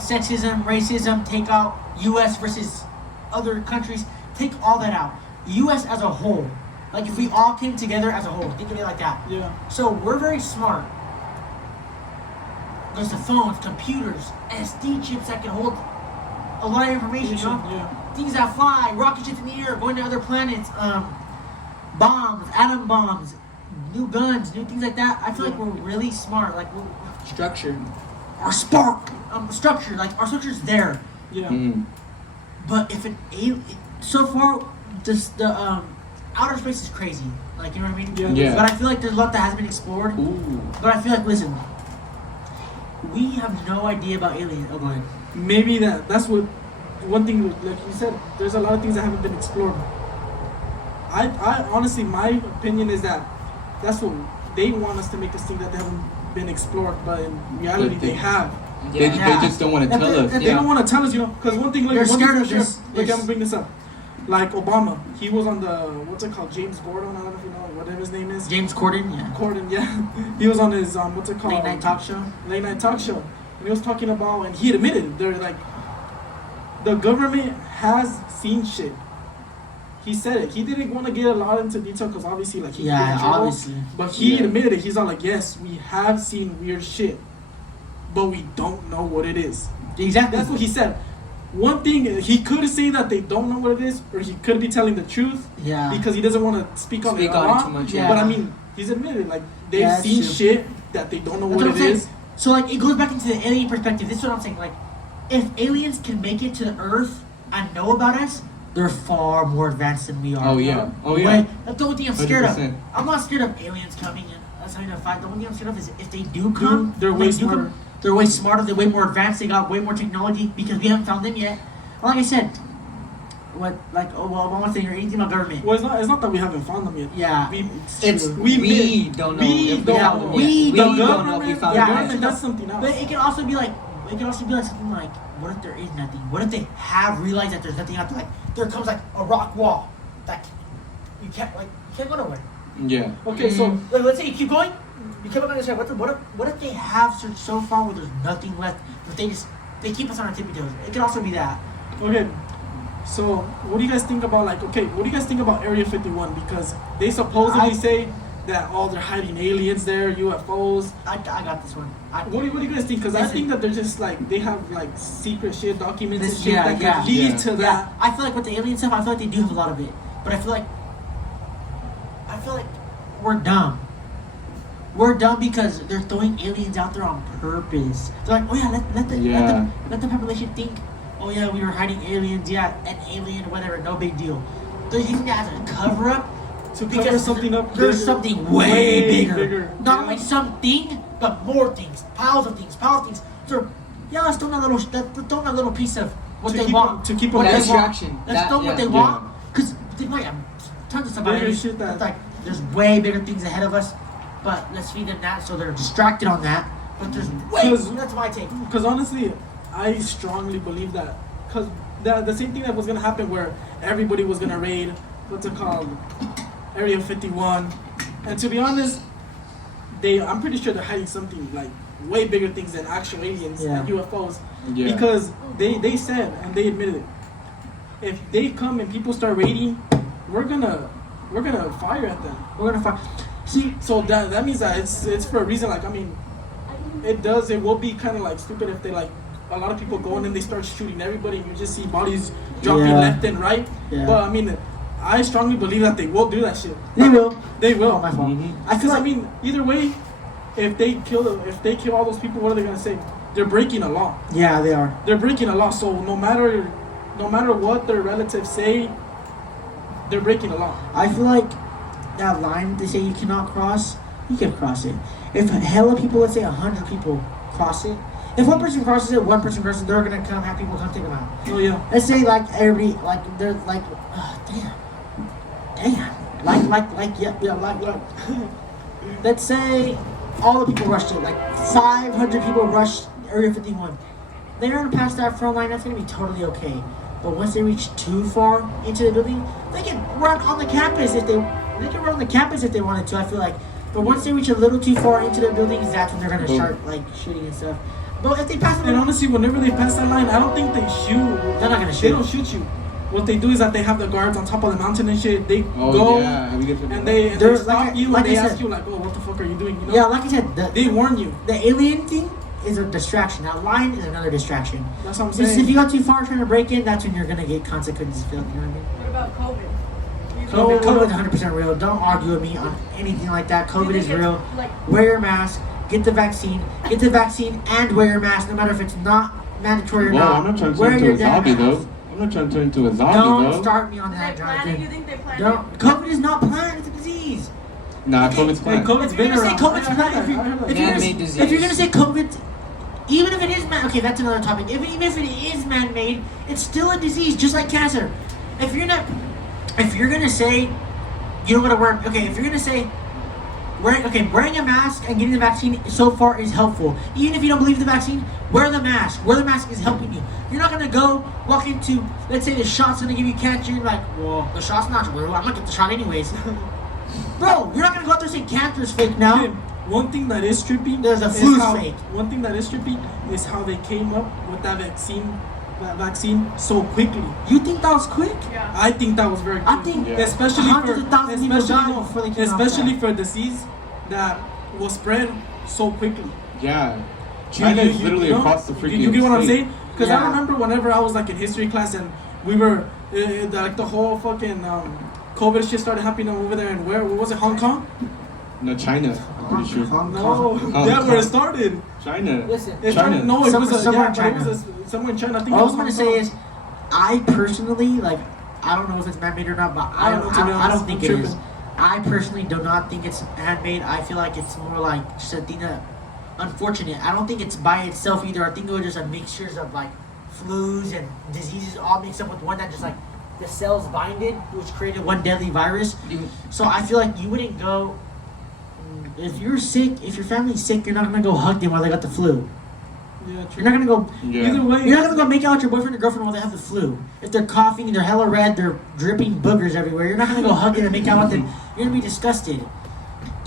sexism, racism, take out U.S. versus other countries, take all that out. U.S. as a whole, like if we all came together as a whole, think of it like that. Yeah. So we're very smart. There's the phones, computers, SD chips that can hold a lot of information, you know? Yeah. Things that fly, rocket ships in the air, going to other planets, bombs, atom bombs, new guns, new things like that. I feel like we're really smart. Like we're Structure. our spark, structure, like our structure's there. Yeah. Mm. But if so far, the outer space is crazy. Like you know what I mean? Yeah. Yeah. But I feel like there's a lot that hasn't been explored. Ooh. But I feel like listen, we have no idea about aliens. Oh, go ahead. Maybe that's what one thing, like you said, there's a lot of things that haven't been explored. I honestly, my opinion is that that's what they want us to make us think that they haven't been explored, but in reality But they have. They Yeah. just don't want to If tell they- us. if They don't want to tell us, because one thing, like, They're one thing scared for of sure, this. like, I'm There's- gonna bring this up. Like Obama, he was on the, what's it called, James Gordon, I don't know if you know, whatever his name is. James Corden, yeah. Corden, yeah. He was on his, what's it called? Late night talk show. Late night talk show. And he was talking about, and he admitted, they're like, the government has seen shit. He said it. He didn't want to get a lot into detail because obviously, like, he could get in Yeah, trouble. obviously. But he Yeah. admitted it. He's all like, yes, we have seen weird shit, but we don't know what it is. Exactly. That's what he said. One thing, he could say that they don't know what it is, or he could be telling the truth Yeah. because he doesn't want to speak on it Speak a on it lot. too much. Yeah. But I mean, he's admitted, like, they've Yeah, that's seen true. shit that they don't know That's what what it I'm is. saying. So like it goes back into the alien perspective. This is what I'm saying. Like, if aliens can make it to the Earth and know about us, they're far more advanced than we are. Oh yeah. Oh yeah. Right? That's the only thing I'm scared of. 100%. I'm not scared of aliens coming and us having to fight. The only thing I'm scared of is if they do come, they're when way they do smarter. come, they're way smarter. They're way more advanced. They got way more technology because we haven't found them yet. Like I said, one thing or anything about government. Well, it's not that we haven't found them yet. Yeah, It's true. we don't know. we if don't Yeah, know. we The don't know if government, we found the Yeah, it. government, that's something else. But it can also be like something like, what if there is nothing? What if they have realized that there's nothing out there? Like there comes like a rock wall that you can't go nowhere. Yeah. Okay, so Like, let's say you keep going, you keep on this side. What if they have searched so far where there's nothing left? But they keep us on our tippy toes. It could also be that. okay, so what do you guys think about what do you guys think about Area 51? Because they supposedly say that they're hiding aliens there, UFOs. I got this one. What do you guys think? Because I Listen. think that they're just like they have like secret shit, documents and This- shit yeah, that yeah. could lead Yeah. to Yeah, that. I feel like with the alien stuff, I feel like they do have a lot of it. But I feel like we're dumb. We're dumb because they're throwing aliens out there on purpose. They're like, oh yeah, let the population think, oh yeah, we were hiding aliens, yeah, an alien, whatever, no big deal. They're using that as a cover up To because cover something up, There's bigger, something way bigger. bigger. Not Yeah. like something, but more things, piles of things. So yeah, let's throw that little piece of what To they keep want. them- to keep what them they guessing. want. Distraction. Let's That- throw what yeah. they Yeah. want. Because they might have tons of stuff out Bigger here. shit that- It's like there's way bigger things ahead of us, but let's feed them that so they're distracted on that. But there's way. 'Cause- That's my take. Because honestly, I strongly believe that. Because the same thing that was gonna happen where everybody was gonna raid, what's it called, Area 51, and to be honest, I'm pretty sure they're hiding something like way bigger things than actual aliens Yeah. and UFOs. Yeah. Because they said and they admitted it. If they come and people start raiding, we're gonna fire at them. We're gonna find. See, So that means that it's for a reason. Like, I mean, it will be kind of like stupid if they like a lot of people go in and they start shooting everybody and you just see bodies dropping Yeah. left and right. Yeah. But I mean, I strongly believe that they will do that shit. they will. They will. Not my fault. Mhm. I feel Because I like mean, either way, if they kill all those people, what are they gonna say? They're breaking a law. yeah, they are. They're breaking a law. So no matter what their relatives say, they're breaking the law. I feel like that line they say you cannot cross, you can cross it. If hella people, let's say 100 people cross it, if one person crosses it, one person crosses it, they're gonna come have people come take them out. Oh yeah. Let's say like everybody, like they're like, damn, like. Let's say all the people rushed it, like 500 people rushed Area 51. They're gonna pass that front line. That's gonna be totally okay. But once they reach too far into the building, they can run on the campus if they can run on the campus if they wanted to. I feel like, but once they reach a little too far into the buildings, that's when they're gonna start like shooting and stuff. But if they pass And honestly, whenever they pass that line, I don't think they shoot. they're not gonna shoot. They don't shoot you. What they do is that they have the guards on top of the mountain and shit. They Oh go yeah, we get to and they They're stop like- you like and they I ask said- you like, oh, what the fuck are you doing? You know? Yeah, like I said, They warn you. the alien thing is a distraction. That line is another distraction. That's what I'm Just saying. if you go too far trying to break in, that's when you're gonna get consequences. You know what I mean? What about COVID? COVID is 100% real. Don't argue with me on anything like that. COVID You is think it's, real. like- Wear your mask. Get the vaccine. Get the vaccine and wear your mask, no matter if it's not mandatory or Whoa, not. I'm not trying to Wear turn into your a damn zombie mask. though. I'm not trying to turn into a zombie Don't though. start me on They that, planning? You Jonathan. think they planned Don't. COVID is not planned. It's a disease. Nah, Okay. COVID's Hey, planned. COVID's If you're been gonna say around. COVID's I heard planned, that. if you're I heard that. gonna Man-made say- disease. if you're gonna say COVID, even if it is man, okay, that's another topic. Even if it is man-made, it's still a disease, just like cancer. If you're gonna say you don't gotta wear, okay, if you're gonna say wearing a mask and getting the vaccine so far is helpful. Even if you don't believe the vaccine, wear the mask. Wear the mask is helping you. You're not gonna go walk into, let's say the shot's gonna give you cancer. You're like, well, the shot's not real. I'm gonna get the shot anyways. Bro, you're not gonna go out there saying cancer is fake now. Hey, one thing that is trippy There's a is flu's how- fake. One thing that is trippy is how they came up with that vaccine so quickly. You think that was quick? Yeah. I think that was very quick. I think Yeah. especially hundreds for of thousands of people especially, died before they came out with especially that. for a disease that was spread so quickly. Yeah. China is literally you know? across the freaking You get what I'm state. saying? Because Yeah. I remember whenever I was like in history class and we were like the whole fucking COVID shit started happening over there and where was it, Hong Kong? No, China. I'm pretty sure. No, yeah, where it started. China. Listen, It China. started, no, it Somewhere- was somewhere in but China. it was somewhere in China. I think all I it was was gonna Hong say Kong. is, I personally like. I don't know if it's man-made or not, but I don't know, to be I honest. don't think I'm it is. tripping. I personally do not think it's man-made. I feel like it's more like just a thing that unfortunate. I don't think it's by itself either. I think it was just a mixtures of like flus and diseases all mixed up with one that just like the cells binded, which created one deadly virus. Dude, So I feel like you wouldn't go. If you're sick, if your family's sick, you're not gonna go hug them while they got the flu. Yeah, true. You're not gonna go. Yeah. Either way, You're not gonna go make out with your boyfriend or girlfriend while they have the flu. If they're coughing, they're hella red, they're dripping boogers everywhere. You're not gonna go hug them and make out with them. You're gonna be disgusted.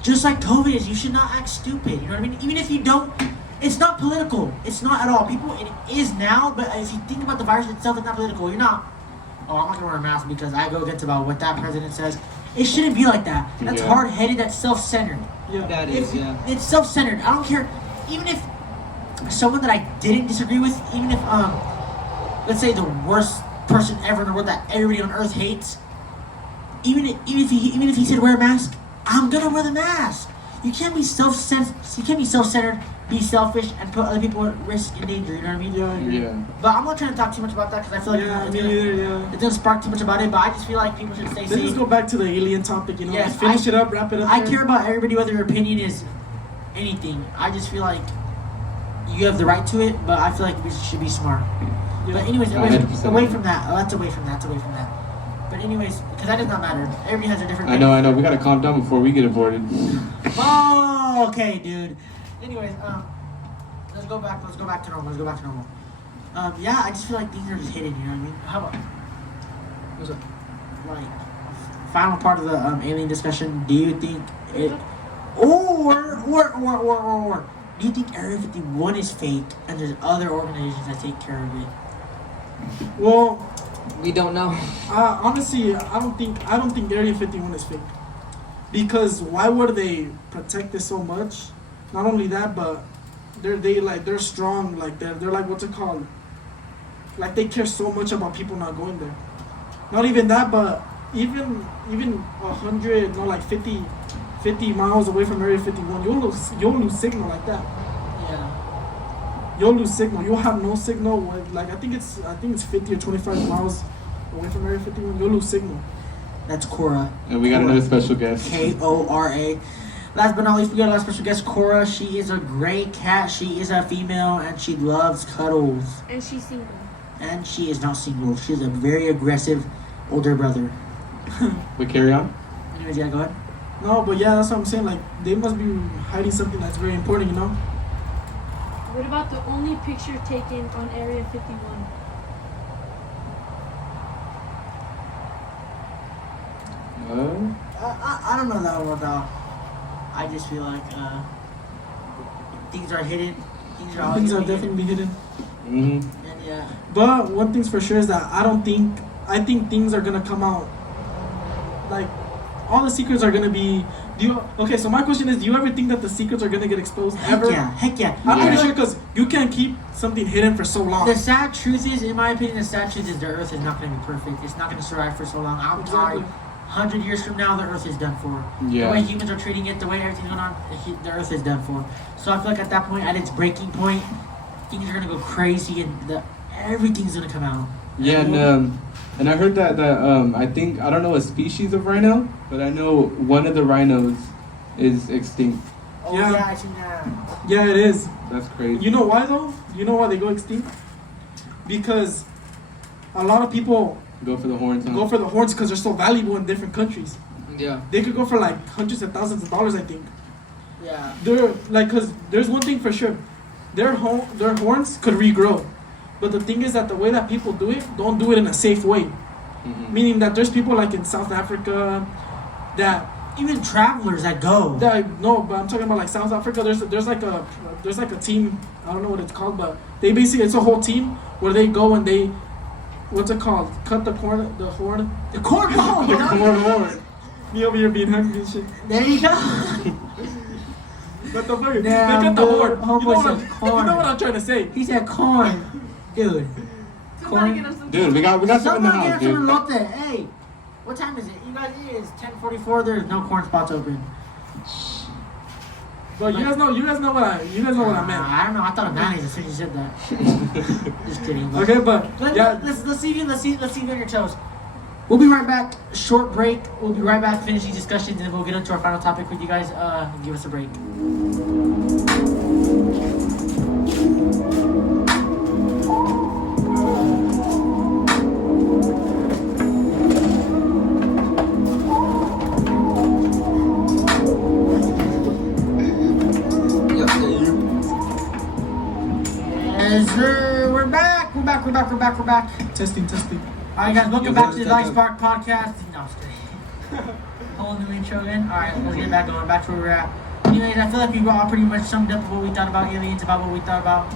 Just like COVID is, you should not act stupid. You know what I mean? Even if you don't, it's not political. It's not at all. People, it is now, but if you think about the virus itself, it's not political. You're not. Oh, I'm not gonna wear a mask because I go against about what that president says. It shouldn't be like that. That's Yeah. hard-headed. That's self-centered. yeah. that is, yeah. It's self-centered. I don't care. Even if someone that I didn't disagree with, even if let's say the worst person ever in the world that everybody on earth hates, even if he said wear a mask, I'm gonna wear the mask. You can't be self-centered, be selfish, and put other people at risk and danger. You know what I mean? Yeah, I agree. Yeah. But I'm not trying to talk too much about that because I feel like Yeah, it's me gonna- neither, yeah. it doesn't spark too much about it. But I just feel like people should stay Let's just safe. go back to the alien topic, you know. Yes, Let's finish I- it up, wrap it up. I there. care about everybody whether your opinion is anything. I just feel like you have the right to it, but I feel like we should be smart. Yeah. But anyways, 100%. away from that. Oh, that's away from that. That's away from that. But anyways, because that does not matter. Everybody has a different. I know. We gotta calm down before we get aborted. Oh, okay, dude. Anyways, let's go back to normal. Yeah, I just feel like things are just hidden. You know what I mean? How about? What's up? Like, final part of the alien discussion. Do you think it, or do you think Area 51 is fake and there's other organizations that take care of it? Well, We don't know. honestly, I don't think Area 51 is fake. Because why would they protect it so much? Not only that, but they're strong. Like they're like, what's it called? Like they care so much about people not going there. Not even that, but even 100, no, like 50 miles away from Area 51, you'll lose signal like that. Yeah. You'll lose signal. You'll have no signal. Like I think it's 50 or 25 miles away from Area 51. You'll lose signal. That's Cora. And we got Cora. another special guest. Kora. Last but not least, we got our special guest, Cora. She is a great cat. She is a female, and she loves cuddles. And she's single. And she is not single. She's a very aggressive older brother. But carry on. Anyways, yeah, go ahead. No, but yeah, that's what I'm saying. Like, they must be hiding something that's very important, you know? What about the only picture taken on Area 51? I don't know that one though. I just feel like things are hidden. Things are always Things are gonna be definitely hidden. Mm-hmm. hidden. And yeah. But one thing's for sure is that I think things are gonna come out. Like, all the secrets are gonna be. Okay, so my question is, do you ever think that the secrets are gonna get exposed ever? Heck yeah. I'm Yeah. pretty sure because you can't keep something hidden for so long. The sad truth is, in my opinion, the sad truth is the Earth is not going to be perfect. It's not going to survive for so long. I'm Exactly. sorry. 100 years from now, the Earth is done for. Yeah. The way humans are treating it, the way everything's going on, the Earth is done for. So I feel like at that point, at its breaking point, things are going to go crazy and everything's going to come out. Yeah, and I heard that I think I don't know a species of rhino, but I know one of the rhinos is extinct. Oh, Yeah. yeah, I seen that. Yeah, it is. That's crazy. You know why though? You know why they go extinct? Because a lot of people Go for the horns. Huh? go for the horns because they're so valuable in different countries. Yeah. They could go for like hundreds of thousands of dollars, I think. Yeah. They're like, cause there's one thing for sure, their horns could regrow, but the thing is that the way that people do it, don't do it in a safe way. Mm-hmm. Meaning that there's people like in South Africa that Even travelers that go. no, but I'm talking about like South Africa. There's like a team. I don't know what it's called, but they basically it's a whole team where they go and they, what's it called? Cut the horn. The cornhole. The horn. Me over here being hungry and shit. There you go. What the fuck? Yeah, they cut the dude. horn. Homeboy said You know corn. what I'm trying to say. He said corn. Dude. Somebody get us some Dude, we got some in the Somebody house, get some dude. elote. Hey, what time is it? You guys, it is 10:44. There's no corn spots open. But you guys know what I meant. I don't know. I thought of mayonnaise as soon as you said that. Just kidding. But Okay, but yeah, let's see you on your toes. We'll be right back. Short break. We'll be right back. Finish these discussions, and then we'll get into our final topic with you guys. Give us a break. Yes, sir. We're back. We're back. testing. All right, guys. Welcome back to the Light Spark podcast. No, I'm just kidding. Whole new intro again. All right, let's get back going. Back to where we're at. Anyways, I feel like we all pretty much summed up what we thought about aliens, about what we thought about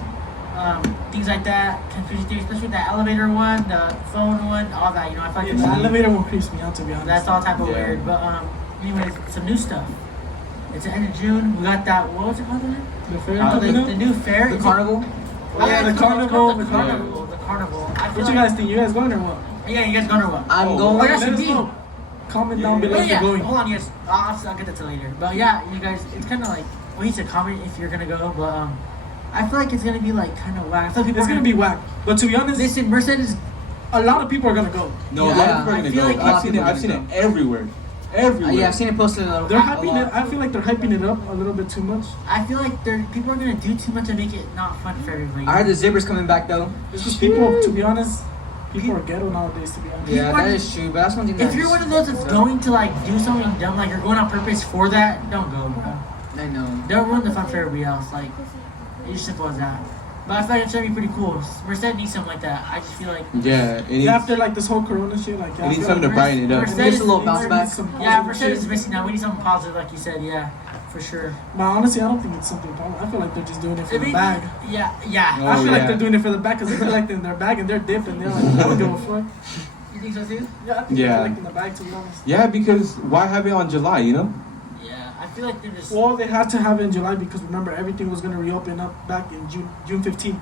things like that, conspiracy theories, especially that elevator one, the phone one, all that. You know, I feel like The elevator one creeps me out, to be honest. that's all type of weird. But anyways, some new stuff. It's the end of June. We got that. What was it called again? The fair The coming up? new fair. The Is it- carnival. Yeah, it's the called- it's carnival, called the The carnival. The carnival. I feel What you like- guys think? You guys going or what? Yeah, you guys going or what? I'm Oh, going. yes, let us indeed. know. Comment down below Oh, if yeah. you're going. Hold on, yes. I'll get that to later. But yeah, you guys, it's kind of like, well, he said comment if you're gonna go, but I feel like it's gonna be like kind of whack. I feel like people It's are gonna be whack. But to be honest, Listen, Mercedes. a lot of people are gonna go. No, a lot Yeah, of people are I gonna feel go. like I've seen it everywhere. Everywhere. Yeah, I've seen it posted. They're hyping it. I feel like they're hyping it up a little bit too much. I feel like people are gonna do too much to make it not fun for everybody. I heard the zippers coming back though. It's just people. To be honest, people are ghetto nowadays. To be honest. Yeah, People are- that is true. But that's one thing. If that's- you're one of those that's going to like do something dumb, like you're going on purpose for that, don't go, bro. I know. Don't ruin the fun for everybody else. Like, it's simple as that. But I feel like it's gonna be pretty cool. Mercedes needs something like that. I just feel like. Yeah, it needs, Yeah, after like this whole Corona shit, like it needs something to Mercedes- brighten it up. Mercedes- Just a little bounce back. Yeah, Mercedes is missing now. We need something positive, like you said. Yeah, for sure. But honestly, I don't think it's something problem. I feel like they're just doing it for If the it- bag. Yeah. Oh, I feel yeah. like they're doing it for the bag because they're collecting their bag and they're dipping. They're like, I don't give a fuck. You think so too? Yeah, I think Yeah. they're collecting the bag, to be honest. Yeah, because why have it on July? You know? Yeah, I feel like they're just. Well, they had to have it in July because remember everything was gonna reopen up back in June 15th.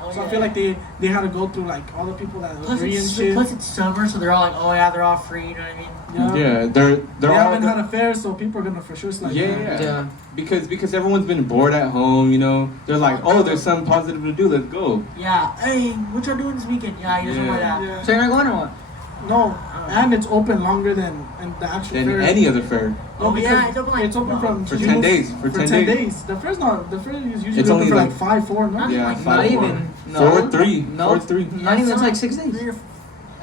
Oh, So I yeah. feel like they had to go through like all the people that Plus agree and it's, shit. plus it's summer, so they're all like, oh yeah, they're all free. You know what I mean? Yeah. Yeah, they're They all. haven't had a fair, so people are gonna for sure slide. Yeah. Yeah. Because everyone's been bored at home, you know. They're like, oh, there's something positive to do. Let's go. Yeah. Hey, what y'all doing this weekend? Yeah, you just Yeah. want that. Yeah. So you're not going or what? No, and it's open longer than the actual Than fair. any other fair. No, Oh, because yeah, it's open like- from For June 10 days. For 10 days. The fair is usually It's open only for like- like 5-4, no? Yeah, Like, 5 Not 4. even. No. 4 3. No. 4 3. Not even. It's like 6 days.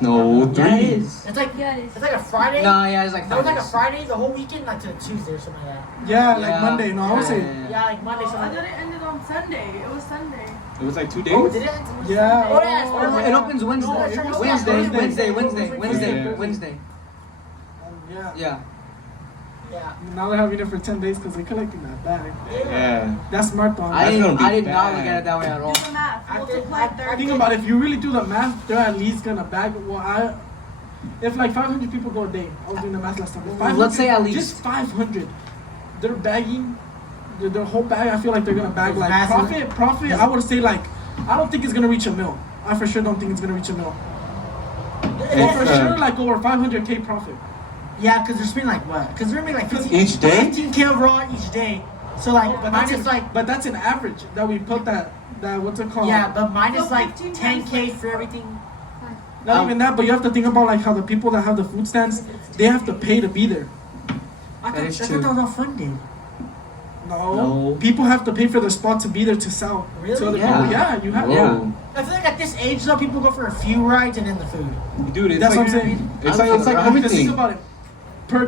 No, 3. Yeah, it is. It's like Yeah, it is. it's like a Friday. No, yeah, it's like No, it's 5 like a days. Friday, the whole weekend, like to Tuesday or something like that. Yeah, like Yeah. Monday. No, I would say. Yeah, like Monday, I something thought like it that. ended on Sunday. It was Sunday. It was like 2 days. Oh, did it? Yeah. Oh, yeah, it's Oh, Friday. It opens Wednesday. No, it's Wednesday. Wednesday. Yeah. Wednesday. Yeah. Yeah. Yeah. Now they're having it for 10 days because they're collecting that bag. Yeah. That's smart though. I gonna be did not bad. look at it that way at all. Do the math. Multiply 30. Think about it, if you really do the math, they're at least gonna bag. Well, if like 500 people go a day, I was doing the math last time. 500, Let's say at least. just 500. They're bagging their whole bag. I feel like they're gonna bag like Massive. profit. I would say like I don't think it's gonna reach a mil. I for sure don't think it's gonna reach a mil. But for It's, sure like over 500K profit. Yeah, because they're spending like what? Because they're making like 15, Each day? 15K overall each day. So like But minus like but that's an average that we put that what's it called? yeah, but minus So like 15 times 10K like- for everything. Not even that, but you have to think about like how the people that have the food stands, they have to pay to be there. I That is thought true. that was all funded. No. People have to pay for the spot to be there to sell. Really? To other Yeah. people. Yeah, you have. Whoa. I feel like at this age though, people go for a few rides and then the food. Dude, it's That's like, what I'm saying. It's like Because think everything. about it. Per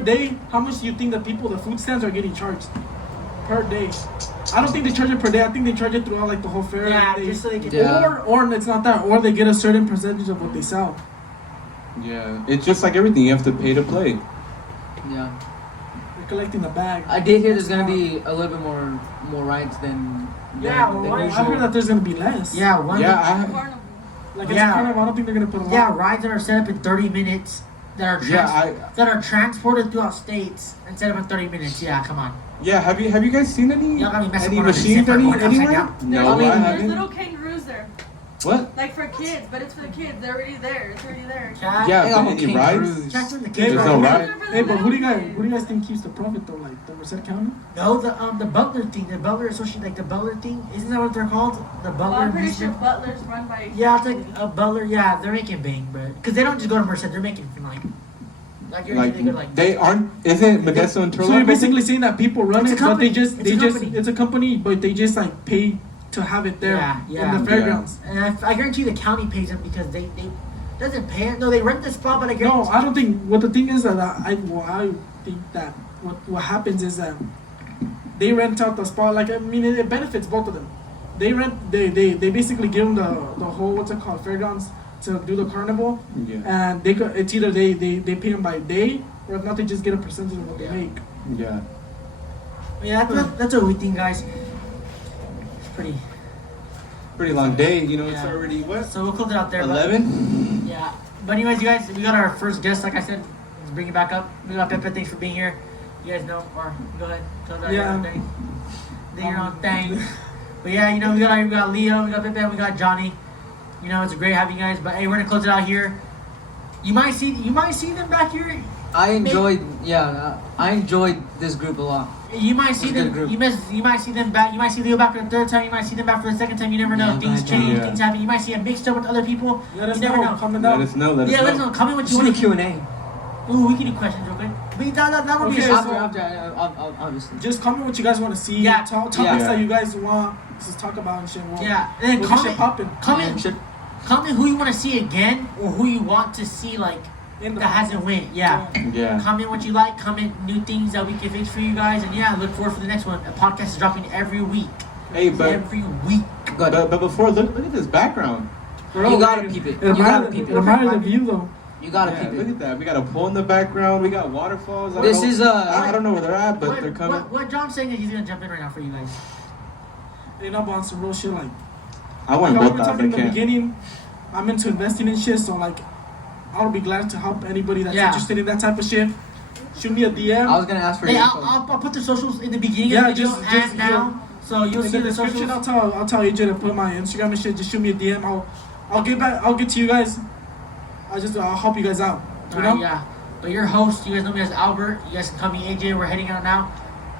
day, how much do you think the people, the food stands are getting charged? Per day. I don't think they charge it per day. I think they charge it throughout like the whole fair. Yeah, They- just so they can. Yeah. Or it's not that. Or they get a certain percentage of what they sell. Yeah. It's just like everything. You have to pay to play. Yeah. They're collecting the bag. I did hear there's gonna be a little bit more rides than Yeah, than well, I usual. heard that there's gonna be less. Yeah, one. Yeah, I have. Carnival. Like it's Yeah. a carnival. I don't think they're gonna put a lot. Yeah, rides that are set up in 30 minutes that are Yeah, that are transported throughout states instead of in 30 minutes. Yeah, come on. Yeah, have you guys seen any Y'all got me messing any around with machines zipper going upside anywhere? down. No, I mean, I There's haven't. little kangaroos there. What? Like for kids, but it's for the kids. They're already there. It's already there. Chat. Yeah, Hey, but I'm a any king rides? cruise. Chat's in the Hey, kids. There's bro, no who- ride. Hey, but who do you guys think keeps the profit though? Like the Merced County? No, the Butler thing, the Butler Association, like the Butler thing. Isn't that what they're called? The Well, Butler. I'm pretty sure Museum? Butler's run by. Yeah, it's like a Butler. Yeah, they're making bang, but because they don't just go to Merced, they're making like you're Like they go like they aren't? Isn't Modesto and So you're Turlock? basically saying that people run It's a it, but company. they just It's a company. it's a company, but they just like pay to have it there Yeah, yeah. in the fairgrounds. And I guarantee you the county pays them because they doesn't pay it. No, they rent the spot, but I guarantee. No, I don't think. What the thing is that I think that what happens is that they rent out the spot. Like I mean, it benefits both of them. They basically give them the whole what's it called fairgrounds to do the carnival, Yeah. and it's either they pay them by day or if not they just get a percentage of what they Yeah. make. Yeah. Yeah, that's a weird thing, guys. It's pretty. Pretty long day. You know, it's Yeah. already what? So we'll close it out there. but- 11. Yeah. But anyways, you guys, we got our first guest. Like I said, let's bring it back up. We got Pepe. Thanks for being here. You guys know, or go ahead, close out your Yeah. own thing. Do your own thing. But yeah, you know, we got Leo, we got Pepe, we got Johnny. You know, it's great having you guys. But hey, we're gonna close it out here. You might see them back here. I enjoyed this group a lot. You might see It's a good them. group. You might see them back. You might see Leo back for the third time. You might see them back for the second time. You never know. Yeah, Things but- change. Yeah. Things happen. You might see them mixed up with other people. Let us You never know. Comment Let down. us know. Let Yeah, let us us know. know. Comment what you Just want do to. Q&A. Ooh, we can do questions real quick. But that would be Okay, a so- Obviously. Just comment what you guys want to see. Yeah. Topics Yeah. that you guys want to talk about and shit. Yeah, and then We'll get shit comment. popping. Comment who you want to see again, or who you want to see like In the that hasn't went. Yeah. Yeah. Comment what you like. Comment new things that we can fix for you guys, and yeah, look forward for the next one. A podcast is dropping every week. Hey, but Every week. but before, look at this background. You gotta keep it. It You gotta admires keep it it. admires the view though. You gotta Yeah, keep look it. at that. We got a pool in the background. We got waterfalls. I This don't is know- I don't know where they're at, but what, they're coming. What John's saying is he's gonna jump in right now for you guys. You know, on some real shit like. I want Like we both were eyes. talking I in the can't. beginning, I'm into investing in shit, so like, I'll be glad to help anybody that's Yeah. interested in that type of shit. Shoot me a DM. I was gonna ask for Hey, your I'll, info. I'll put the socials in the beginning Yeah, of the video just- and now, so you'll in see the the socials. description, I'll tell AJ to put my Instagram and shit. Just shoot me a DM. I'll get back. I'll get to you guys. I'll help you guys out. You know? Alright, yeah. But your host, you guys know me as Albert. You guys can call me AJ. We're heading out now.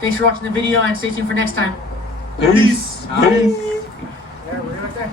Thanks for watching the video and stay tuned for next time. Peace. Peace. There, we're right there.